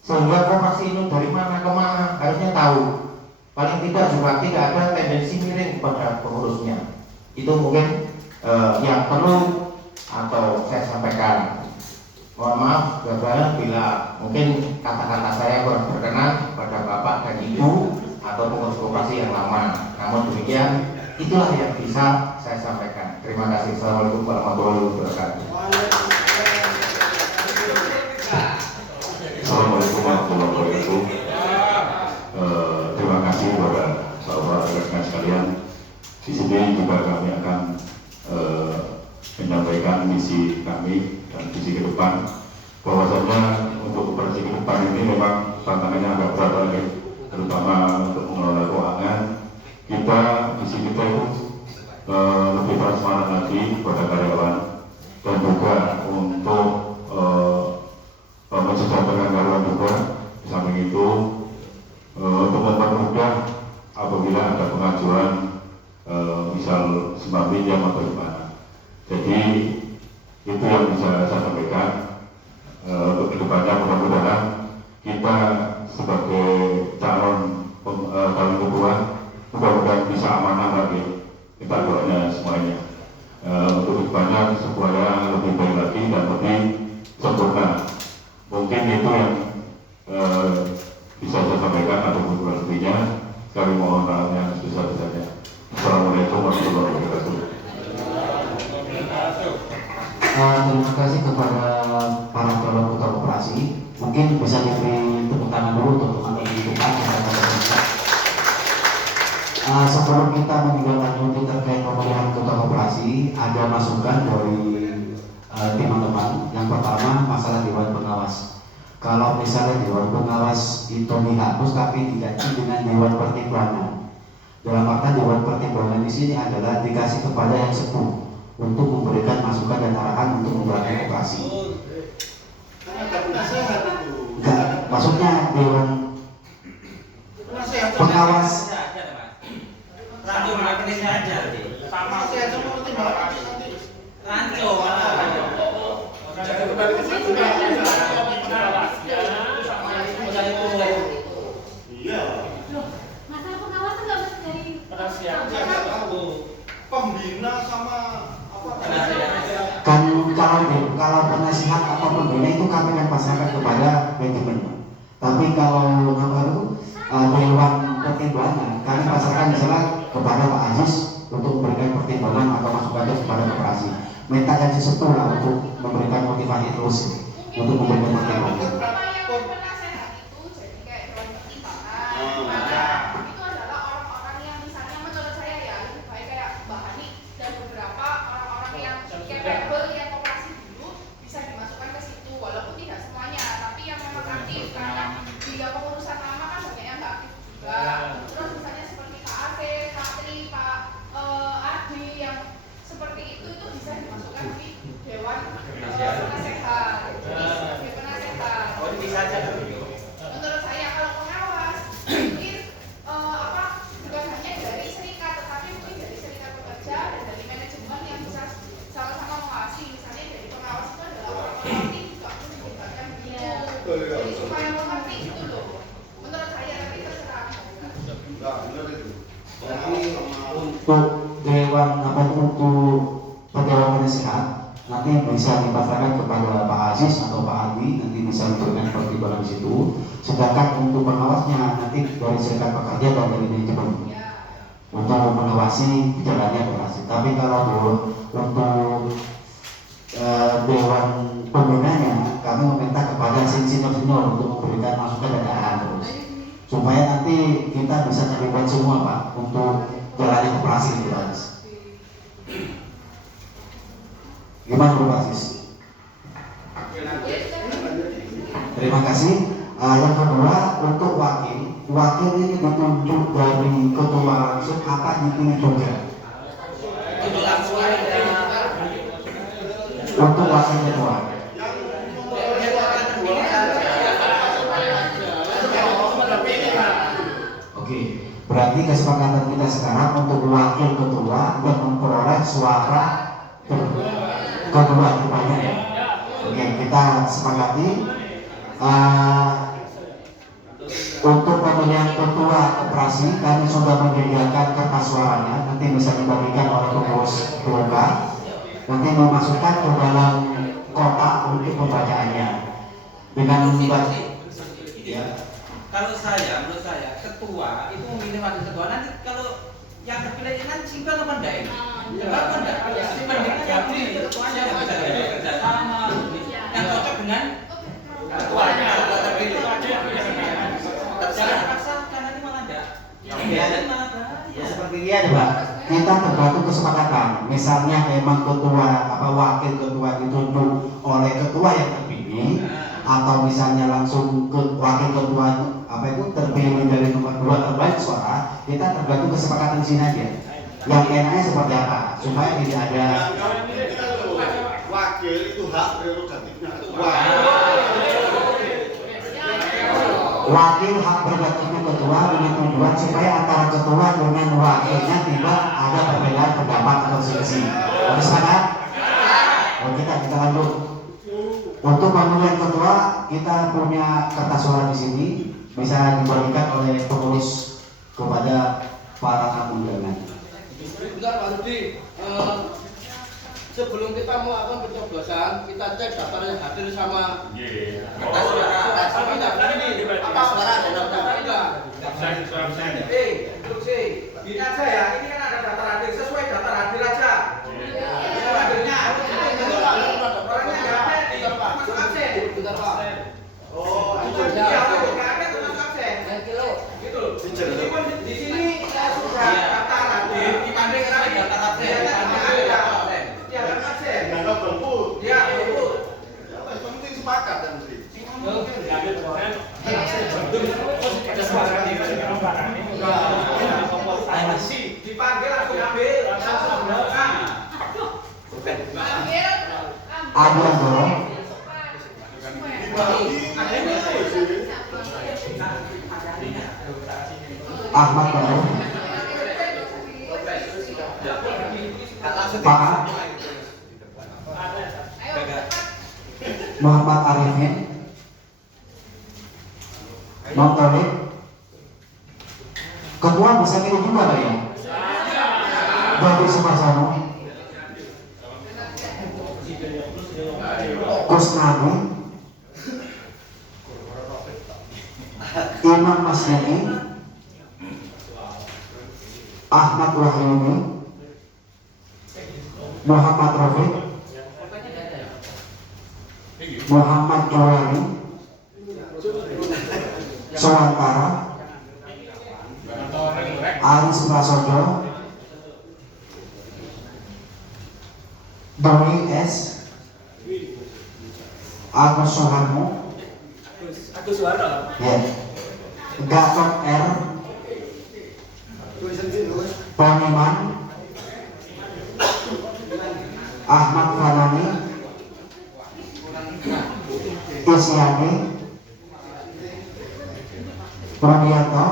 sehingga koperasi ini dari mana ke mana harusnya tahu. Paling tidak juga tidak ada tendensi miring pada pengurusnya. Itu mungkin yang perlu atau saya sampaikan. Mohon maaf gagal bila mungkin kata-kata saya kurang berkenan pada bapak dan ibu atau pengurus koperasi yang lama. Namun demikian, itulah yang bisa saya sampaikan. Terima kasih. Assalamualaikum warahmatullahi wabarakatuh. Assalamualaikum warahmatullahi wabarakatuh. Terima kasih kepada bapak rekan sekalian. Di sini juga kami akan menyampaikan misi kami dan visi ke depan. Bahwasanya untuk operasi ke depan ini memang tantangannya agak berat lagi, terutama untuk mengelola keuangan. Kita visi kita itu lebih transparan lagi kepada karyawan dan juga untuk mensejahterakan karyawan juga. Di samping itu untuk mempermudah apabila ada pengajuan misal sembah pinjam atau gimana. Jadi itu yang bisa saya sampaikan. Untuk kedepannya mudah-mudahan kita sebagai calon ketua mudah-mudahan bisa amanah lagi. Kita doanya semuanya untuk kedepannya supaya lebih baik lagi dan lebih sempurna. Mungkin itu yang bisa saya sampaikan atau kurang lebihnya. Kami mohon maaf yang sebesar-besarnya. Assalamualaikum warahmatullahi wabarakatuh. Terima kasih kepada para calon ketua koperasi. Mungkin bisa diberi tepuk tangan dulu untuk teman-teman di depan. Sebelum kita menindaklanjuti terkait pemilihan ketua koperasi, ada masukan dari teman-teman. Yang pertama, masalah dewan pengawas. Kalau misalnya dewan pengawas itu dihapus tapi diganti dengan dewan pertimbangan. Dalam arti dewan pertimbangan di sini adalah dikasih kepada yang sepuh untuk memberikan masukan dan arahan untuk membuat koperasi. Enggak, maksudnya dewan pengawas. Rancu makin saja. Sama saja seperti rancu Iya. Masalah pengawasan nggak bisa dari pembina sama Kan kalau penasihat atau pembina itu kami akan pasrahkan kepada manajemen. Tapi kalau dewan pertimbangan kami pasrahkan misalnya kepada Pak Aziz untuk memberikan pertimbangan atau masukan kepada koperasi. Minta gaji sepuh lah untuk memberikan motivasi terus untuk memberikan pertimbangan. Menurut saya kalau pengawas mungkin bukan hanya dari serikat tetapi mungkin dari serikat pekerja dan dari manajemen yang bisa sama-sama mengawasi. Misalnya dari pengawas itu adalah orang-orang yang juga harus dilibatkan begitu. Jadi supaya mengerti gitu loh. Menurut saya tapi terserah. Untuk dewan apa itu untuk perjalanan sehat nanti bisa dipasarkan kepada Pak Aziz atau Pak Adi, nanti bisa diberikan pertimbangan di situ. Sedangkan untuk pengawasnya nanti dari serikat pekerja dan dari manajemen untuk mengawasi jalannya operasi. Tapi kalau untuk dewan pembinanya kami meminta kepada senior untuk memberikan masukan dan arahan terus supaya nanti kita bisa terlibat semua Pak untuk jalannya operasi itu Pak. Gimana Pak Aziz? Terima kasih. Yang kedua untuk wakil ini ditunjuk dari ketua langsung apa dipilih juga untuk wakil ketua. Oke, berarti kesepakatan kita sekarang untuk wakil ketua yang memperoleh suara kedua keduanya ya. Oke, kita sepakati untuk pemilihan ketua operasi kami sudah menyediakan kertas suaranya, nanti bisa dibagikan oleh pengurus keluarga, nanti memasukkan ke dalam kotak untuk pembacaannya dengan ya. Kalau menurut saya ketua itu memilih wakil ketua, nanti kalau yang terpilih kan simpel apa enggak ini? Simpel apa enggak? Mendingan yang pilih ketuanya yang bisa bekerja sama, yang cocok dengan ketuanya. Kalau terpilih jangan dipaksakan, nanti malah enggak. Dan malah bahaya. Seperti ini aja Pak, kita tergantung kesepakatan. Misalnya memang ketua wakil ketua ditunjuk oleh ketua yang terpilih, atau misalnya langsung ke wakil ketua itu terpilih dari nomor 2 terbaik suara, kita tergantung kesepakatan di sini aja. Yang enaknya seperti apa supaya tidak ada wakil itu hak prerogatifnya ketua. Wakil hak prerogatifnya ketua dengan tujuan supaya antara ketua dengan wakilnya tidak ada perbedaan pendapat atau selisih. Boleh sepakat? Kita lanjut. Untuk pemilihan ketua kita punya kertas suara di sini, bisa dibagikan oleh pengurus kepada para tamu undangan. Bentar Pak Rudi, sebelum kita melakukan pencoblosan, kita cek daftar yang hadir sama kertas suara. Tapi daftar ini apa suara ada daftar enggak? Terus gini aja ya, ini kan ada daftar hadir, sesuai daftar hadir aja. Hadirnya orangnya nggak ada di masuk absen. Bentar Pak. Oh, nggak ada tuh masuk absen. Gitu. Meskipun di sini sudah daftar hadir, dibanding sesuai daftar absen. Ya, daftar absen. Nggak berbut. Ya, berbut. Ya, penting sepakat dan mesti. Dipanggil langsung ambil, langsung belakang. Ada dong. Ahmad Baru, Pak Muhammad Arifin, Nontonik, ketua bisa pilih juga Pak ya? Dari Sumarsano, Kusnadi, Imam Masyani, Ahmad Wahyuni, Muhammad Rafiq, Muhammad Jawari, Sawantara, Aris Prasojo, Doni S, Agus Soeharno, ya, Gatot R, Poniman, Ahmad Farani, Isyani, Rudianto,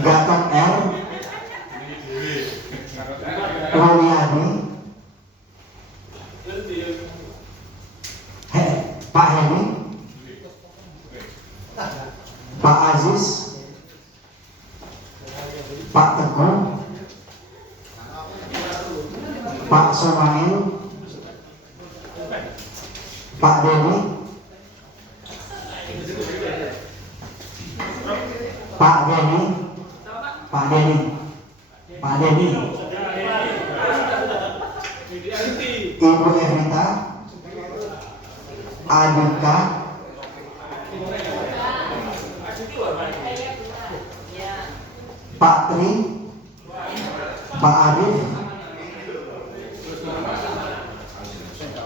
Gatot R, Ruliani, Pak Heni, Pak Aziz, Pak Dedi, Pak Dedi, Pak Dedi, Pak Dedi, Ibu Evita, Adika, Pak Tri, Pak Arif,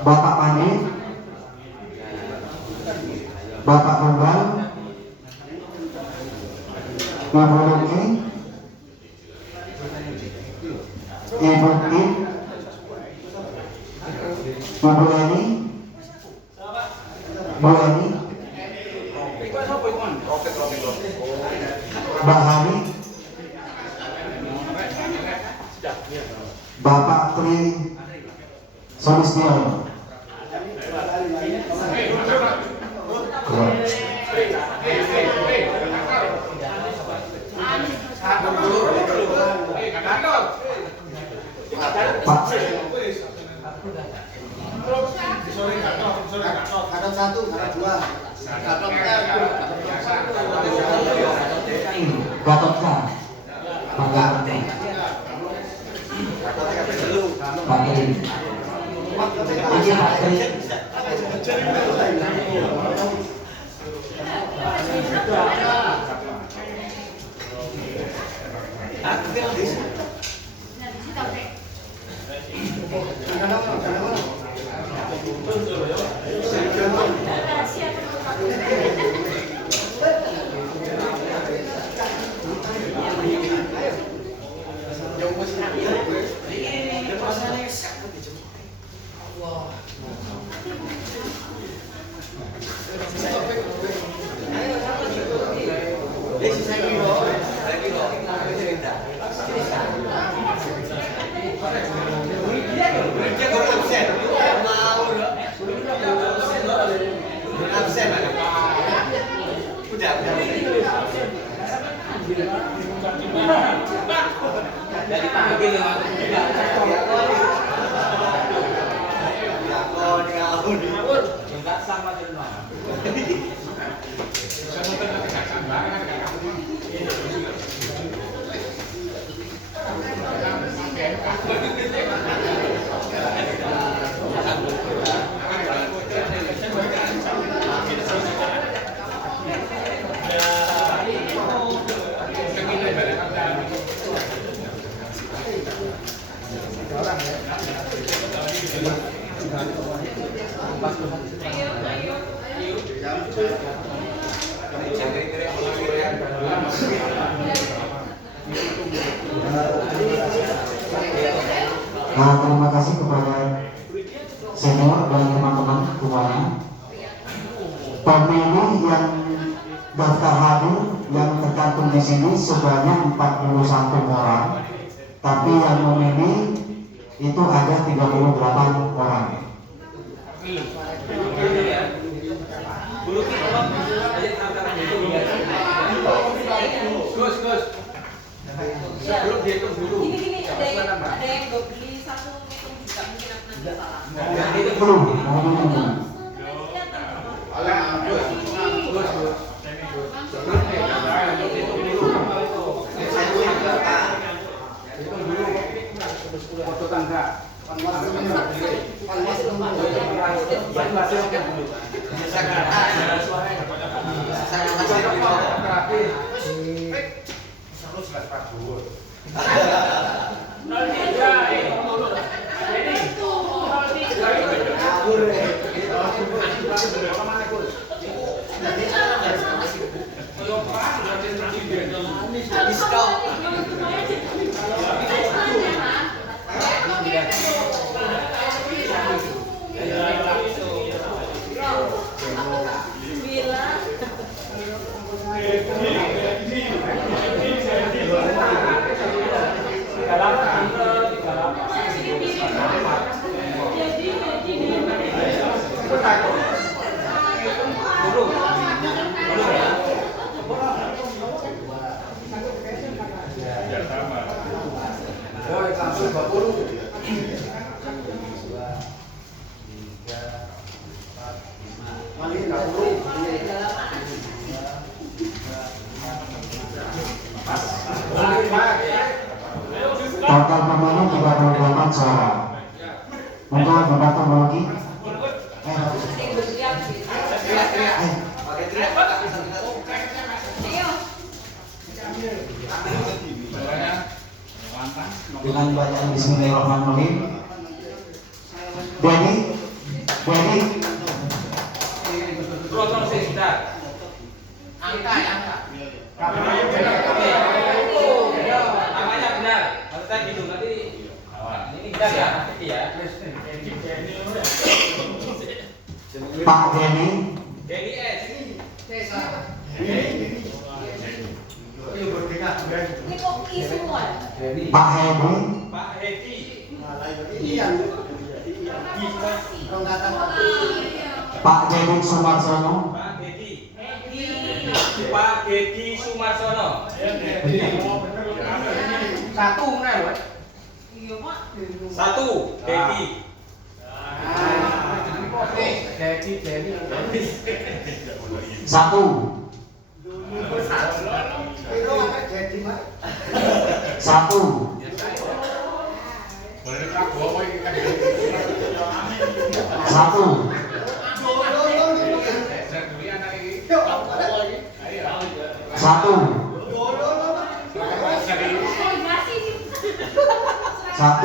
Bapak Pandi, Bapak Tunggal, Ibu Luki, Ibu Kim, Ibu Eni, Bu Eni, Mbak Hani, Bapak Tri Solistio, Gatot 1, Gatot 2, Gatot R, Gatot K, Pak Tri, ini Pak Tri. Dari pagi enggak sama semua. Nah, terima kasih kepada senior dan teman-teman semuanya. Pemilih yang daftar hadir yang tercantum di sini sebanyak 41 orang, tapi yang memilih itu ada 38 orang. Sebelum dihitung dulu. Gini, ada yang beli satu hitung juga mungkin nanti salah. Itu belum. Foto tangga. Dua, 3, 4. suara. Monggo Bapak tambah lagi. Dengan bacaan Bismillahirrahmanirrahim. Jadi Protokol sekitar. Angka. Namanya benar. Harus tadi gitu nanti. Ini benar ya, nanti ya. Pak Denny. Denny S. Ini kok I semua? Pak Hedi. Pak Hedi. Pak Dedi Sumarsono. Pak Dedi Sumarsono. Satu benar, Pak. Iya, Pak. Satu, Dedi. Satu. Satu. Satu. Satu. Satu.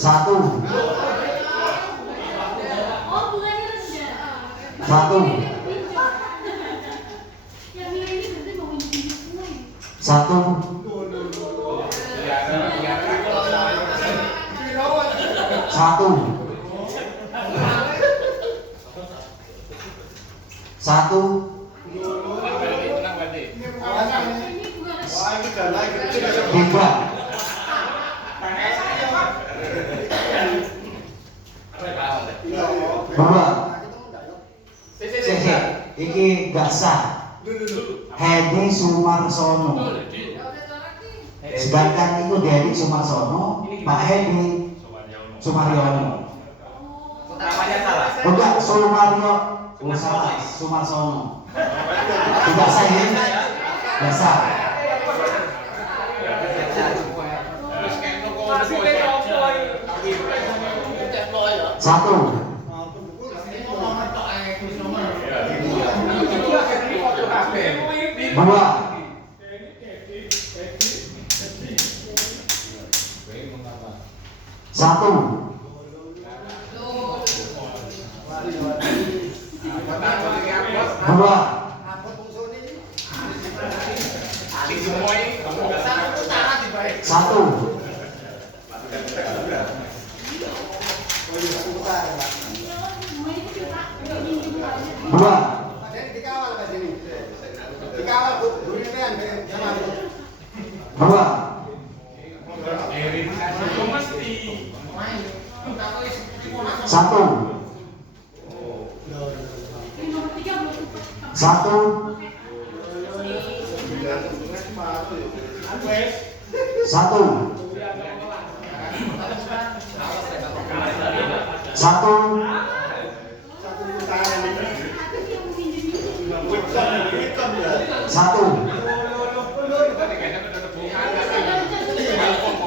Satu. Oh, bunganya rendah. Satu. Yang nilai ini berarti mau menjadi semua ini. Satu. Satu. Satu. Tiga. Dua. Iki gak sah. Hedi Sumarsono. Sedangkan itu Dedi Sumarsono, Pak Hedi Sumaryono. Namanya salah. Enggak, Sumaryo. Oh, salah, Sumarsono. Tidak sah ya? Tidak sah. Satu. Dua. Satu. Dua. Satu. Dua. Dua. Satu. Satu. Satu. Satu. Satu.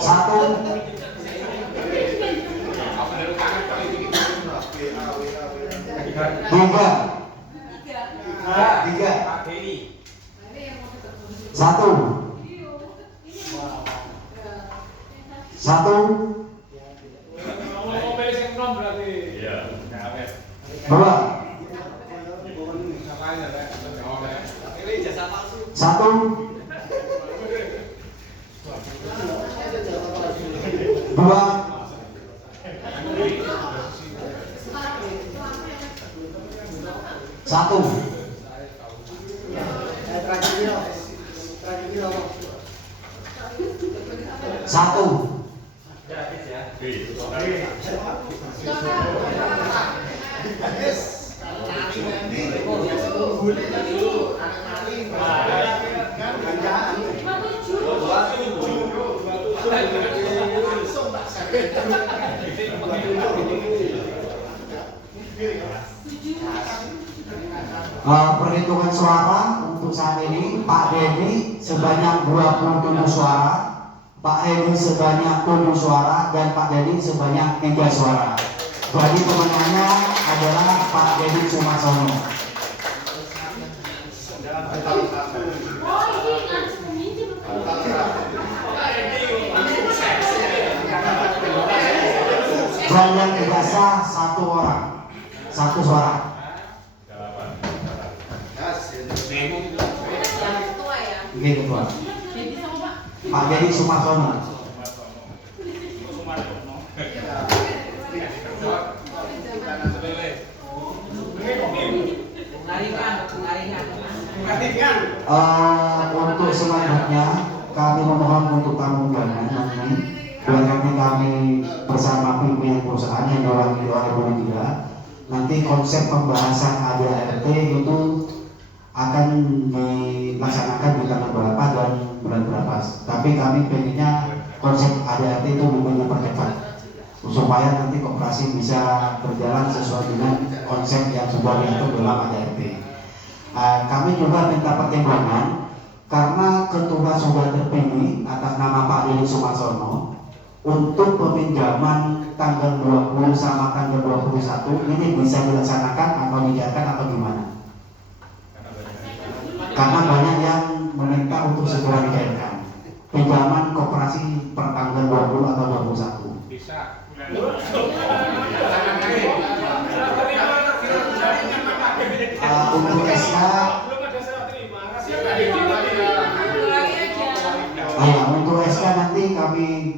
Satu. Tiga. Tiga. Satu. Satu. Dua. Satu. Dua. Satu. Satu. Perhitungan suara untuk untuk saat ini Pak Dedi sebanyak 27 suara, Pak Hedi sebanyak 7 suara, dan Pak Dedi sebanyak 3 suara. Jadi pemenangnya adalah Pak Dedi Sumarsono. Oh, ini kan pemimpin. Dan yang tidak sah 1 orang, 1 suara. Ketua ya. Oke, ketua. Jadi sama Pak. Pak Dedi Sumarsono. Untuk selanjutnya kami memohon untuk tamu undangan nanti biar nanti kami bersama pimpinan perusahaan yang diwakili oleh Bu Lydia, nanti konsep pembahasan ADART itu akan dilaksanakan di tanggal berapa dan bulan berapa. Tapi kami pengennya konsep ADART itu lebih dipercepat supaya nanti koperasi bisa berjalan sesuai dengan konsep yang sudah diatur dalam ADART. Kami juga minta pertimbangan karena ketua sudah terpilih atas nama Pak Dedi Sumarsono untuk peminjaman tanggal 20 sama tanggal 21 ini bisa dilaksanakan atau dijalankan atau gimana? Karena banyak yang meminta untuk segera dicairkan pinjaman koperasi per tanggal 20 atau 21. Bisa. Untuk SK untuk SK nanti kami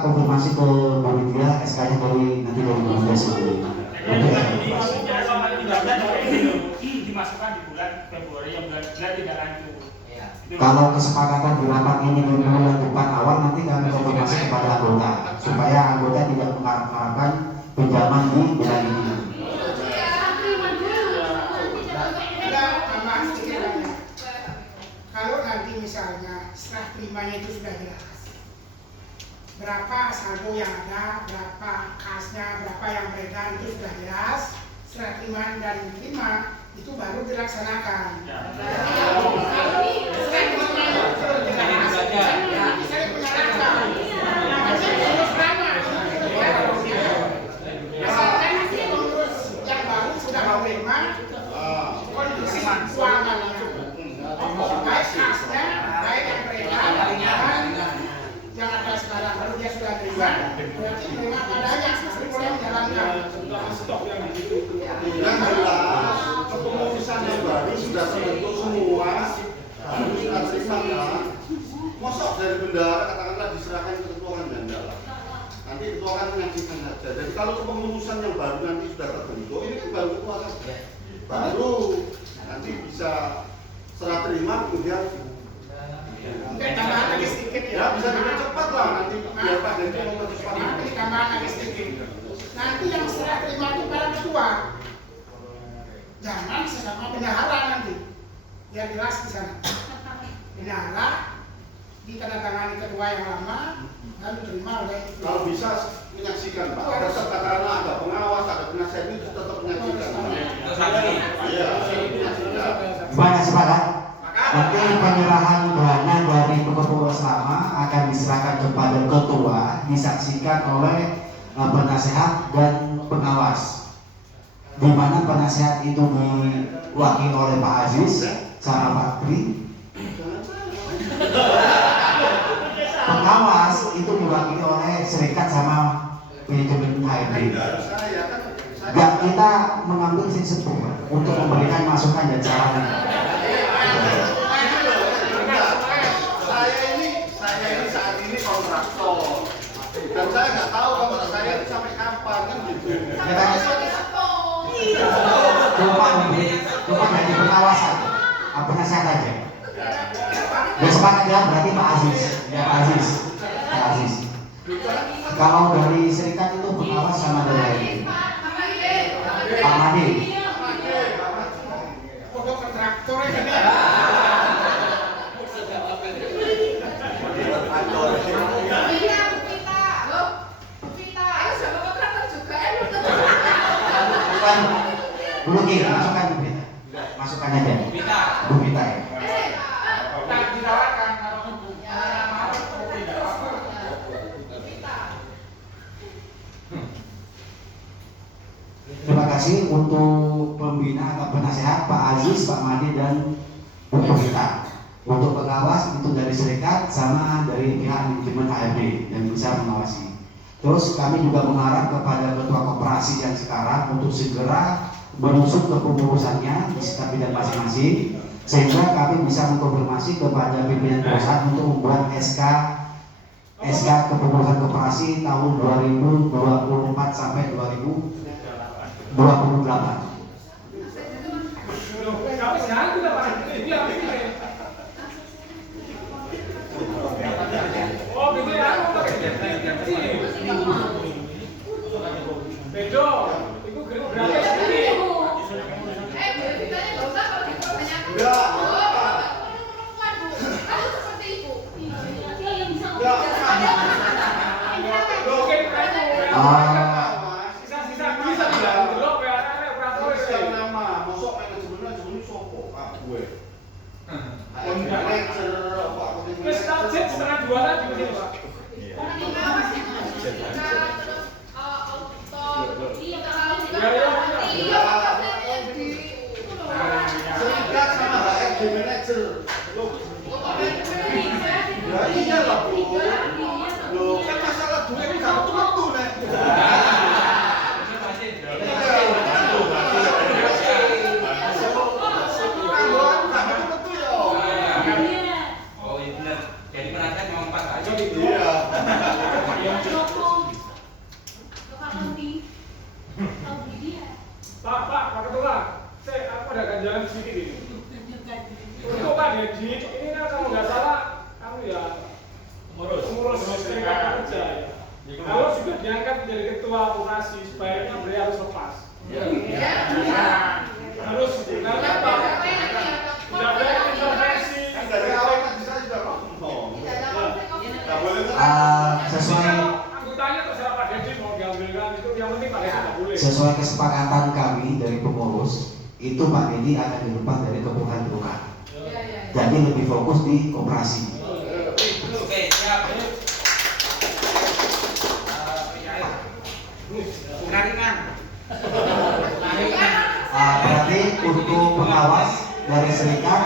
konfirmasi ke Bu Lydia, SK-nya dari nanti dari Bu Lydia sendiri. Dimasukkan di bulan Februari yang bulan tidak lanjut. Kalau kesepakatan di rapat ini di bulan depan awal nanti kami konfirmasi kepada anggota supaya anggota tidak mengharapkan pinjaman di bulan ini. Kalau nanti misalnya serah terimanya itu sudah jelas, berapa saldo yang ada, berapa kasnya, berapa yang beredar itu sudah jelas, serah terima dan diterima itu baru dilaksanakan. Asalkan pengurus yang baru sudah menerima kondisi keuangannya, baik kasnya, baik yang beredar, dan yang ada sekarang. Kalau dia sudah terima, berarti terima padanya, baru boleh menjalankan. Yang jelas kepengurusan yang baru sudah terbentuk semua, harus sudah terima. Mosok dari bendahara katakanlah diserahkan ke ketua kan Gandala. Nanti ketua kan menyaksikan saja. Jadi kalau kepengurusan yang baru nanti sudah terbentuk, ini kan baru ketua saja. Baru nanti bisa serah terima kemudian Mungkin tambahan lagi sedikit ya. Ya bisa dipercepat lah nanti biar Pak Dedi mempercepat. Nanti tambahan lagi sedikit. Nanti yang serah terima itu para ketua. Jangan sesama bendahara nanti. Biar jelas di sana. Bendahara ditandatangani ketua yang lama lalu diterima oleh kalau bisa menyaksikan Pak. Tetap katakanlah ada pengawas, ada penasihat itu tetap menyaksikan. Iya, menyaksikan. Gimana sepakat? Nanti penyerahan dana dari pengurus lama akan diserahkan kepada ketua, disaksikan oleh penasehat dan pengawas. Di mana penasehat itu diwakili oleh Pak Aziz sama Pak Tri. Pengawas itu diwakili oleh serikat sama manajemen HRD. Dan kita mengambil sisi untuk memberikan masukan dan saran. Saya ini saat ini kontraktor dan saya nggak tahu kontrak saya ini sampai kapan kan gitu. Cuma dari pengawasan, penasihat aja. Ya sepakat ya berarti Pak Aziz, ya Pak Aziz, Pak Aziz. Kalau dari serikat itu pengawas sama dari Pak Madi. pokok kontraktor ini. Belum masukkan Bu Vita. Masukkan aja. Bu Vita ya. kasih untuk pembina atau penasehat Pak Aziz, Pak Made dan Bu Evita. Untuk pengawas itu dari serikat sama dari pihak manajemen HRD yang bisa mengawasi. Terus kami juga mengharap kepada ketua koperasi yang sekarang untuk segera menusuk ke pengurusannya di setiap bidang masing-masing, sehingga kami bisa mengkonfirmasi kepada pimpinan perusahaan untuk membuat SK kepengurusan koperasi tahun 2024 sampai 2028. Bedo, itu gratis ini. Pak Ketua, aku ada ganjalan sedikit ini. Untuk Pak Dedi, ini kan kalau nggak salah, kamu ya mengurus serikat kerja ya. Kalau sudah diangkat menjadi ketua operasi, sebaiknya beliau harus lepas. Harus, karena apa? Tidak boleh intervensi. Dari awal kan bisa sudah ngomong. Sesuai Anggotanya terserah Pak Dedi mau diambilkan itu, yang penting Pak Dedi tidak boleh. sesuai kesepakatan kami dari pengurus, itu Pak Dedi akan dilepas dari kepengurusan terbuka. Jadi lebih fokus di koperasi. Oke, siap. Pengariman. Berarti untuk pengawas dari serikat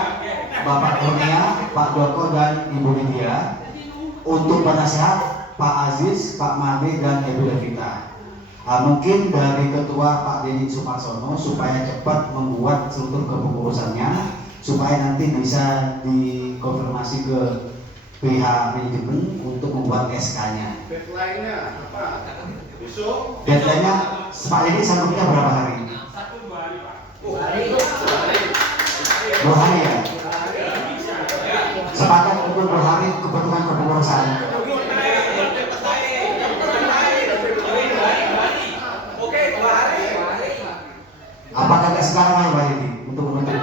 Bapak Kurnia, Pak Joko dan Ibu Lydia. Untuk penasehat Pak Aziz, Pak Made dan Ibu Evita. Mungkin dari ketua Pak Deddy Sumarsono supaya cepat membuat struktur kepengurusannya, supaya nanti bisa dikonfirmasi ke pihak manajemen untuk membuat SK-nya. Deadline-nya apa? Besok? Deadline-nya Pak Deddy sampai berapa hari? 1-2 hari Pak. 2 hari ya? Sepakat untuk 2 hari kebutuhan kepengurusan. Apakah nggak sekarang aja Pak Deddy untuk menuntut? Pak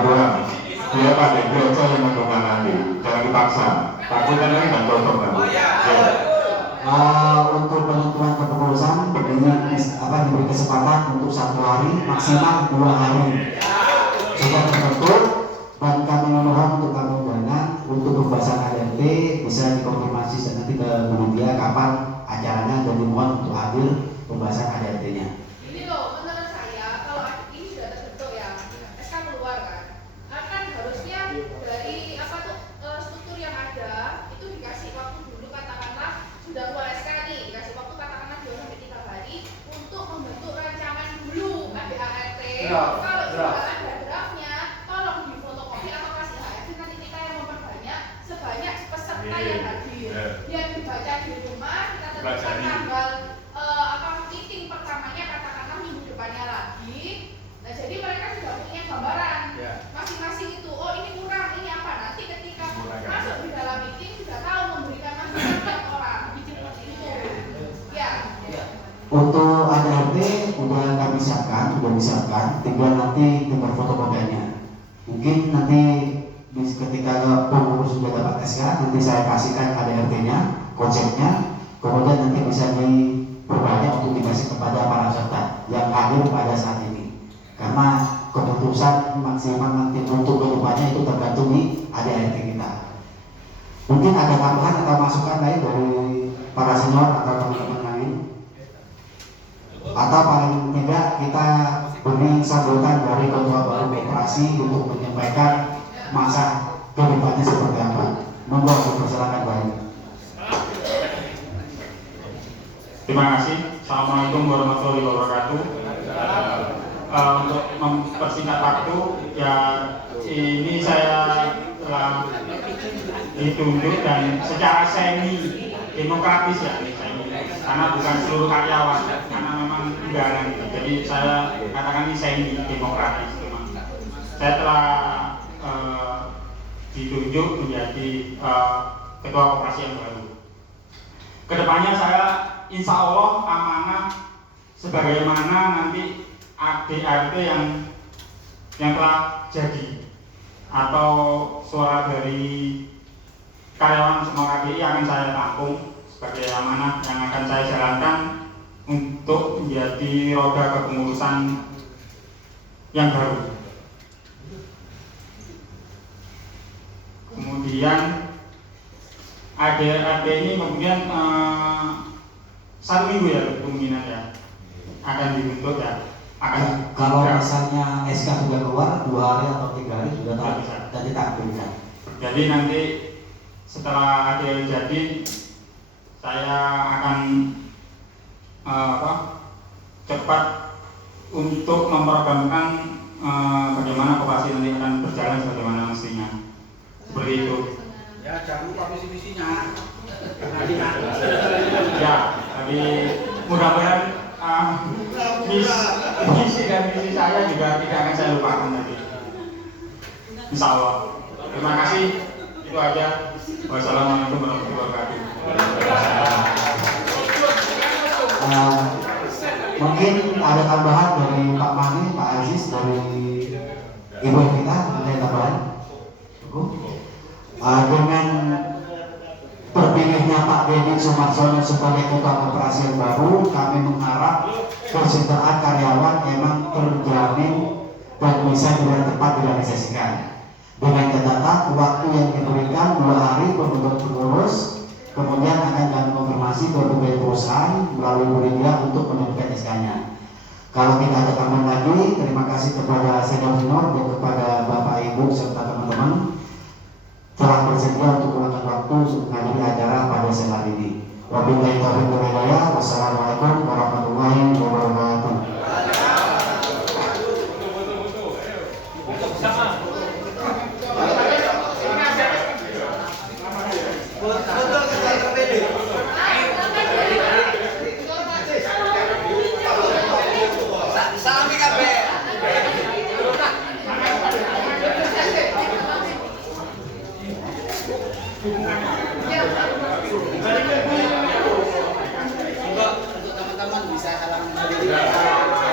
Ketua, dia Pak Deddy aja yang menentukan nanti, jangan dipaksa. Takutnya nanti nggak cocok nanti. Untuk penentuan kepengurusan diberi kesempatan untuk 1 hari maksimal 2 hari sudah terbentuk, dan kami memohon untuk kami undangan untuk pembahasan ADRT bisa dikonfirmasi nanti ke Bu Lydia kapan acaranya, dan dimohon untuk hadir pembahasan ADRT-nya. Ini loh, menurut saya kalau ini sudah terbentuk ya, SK keluar kan harusnya dari struktur yang ada itu dikasih waktu dulu, katakanlah sudah keluar SK nih, dikasih waktu katakanlah 2-3 hari untuk membentuk rancangan dulu ADART. Kalau sudah ada draftnya, tolong difotokopi atau kasih HRD, nanti kita yang memperbanyak sebanyak peserta yang hadir. Biar dibaca di rumah, kita tentukan tanggal meeting pertamanya katakanlah minggu depannya lagi. Nah, jadi mereka sudah punya gambaran masing-masing itu. Oh, ini kurang, ini apa? Nanti ketika masuk di dalam meeting sudah tahu memberikan masukan ke orang. Seperti itu. Ya. Untuk ADRT udah kami siapkan, tinggal nanti tinggal fotokopiannya. Mungkin nanti ketika pengurus sudah dapat SK, nanti saya kasihkan ADRT-nya, konsepnya, kemudian nanti bisa berbanyak untuk dikasih kepada para peserta yang hadir pada saat ini, karena keputusan maksimal nanti untuk kedepannya itu tergantung di ADRT kita. Mungkin ada tambahan atau masukan lain dari para senior atau teman-teman lain, atau paling tidak kita beri sambutan dari ketua baru koperasi untuk menyampaikan masa kedepannya seperti apa. Monggo, dipersilakan Pak. Terima kasih. Assalamualaikum warahmatullahi wabarakatuh. Untuk mempersingkat waktu, ya ini saya telah ditunjuk dan secara semi demokratis ya, karena bukan seluruh karyawan, karena memang anggaran. Jadi saya katakan ini semi demokratis. Saya telah ditunjuk menjadi ketua koperasi yang baru. Kedepannya saya insya Allah amanah sebagaimana nanti ADRT yang telah jadi atau suara dari karyawan semua KPI akan saya tampung sebagai amanah yang akan saya jalankan untuk menjadi roda kepengurusan yang baru. Kemudian ADRT ini kemudian 1 minggu ya kemungkinan ya akan dibentuk ya. Kalau misalnya SK sudah keluar 2 hari atau 3 hari sudah tak. Jadi nanti setelah ADRT jadi saya akan cepat untuk memprogramkan bagaimana koperasi nanti akan berjalan sebagaimana mestinya. Seperti itu. Ya, jangan lupa visi-misinya. Ya, tapi mudah-mudahan misi dan misi saya juga tidak akan saya lupakan nanti. Insya Allah. Terima kasih. Itu aja. Wassalamualaikum warahmatullahi wabarakatuh. Mungkin ada tambahan dari Pak Mani, Pak Aziz, dari Ibu Evita, ada tambahan? Dengan terpilihnya Pak Deddy Sumarsono sebagai ketua koperasi yang baru, kami mengharap kesejahteraan karyawan memang terjamin dan bisa dengan cepat direalisasikan. Dengan catatan waktu yang diberikan 2 hari untuk pengurus, kemudian akan kami konfirmasi ke berbagai perusahaan melalui media untuk menentukan SK-nya. Kalau tidak ada tambahan lagi, terima kasih kepada senior-senior dan kepada Bapak Ibu serta teman-teman telah bersedia untuk menggunakan waktu untuk menghadiri acara pada siang hari ini. Wabillahi taufiq wal hidayah. Wassalamualaikum warahmatullahi wabarakatuh. Salami kabeh. Untuk teman-teman bisa salam sendiri. Ayo salaman.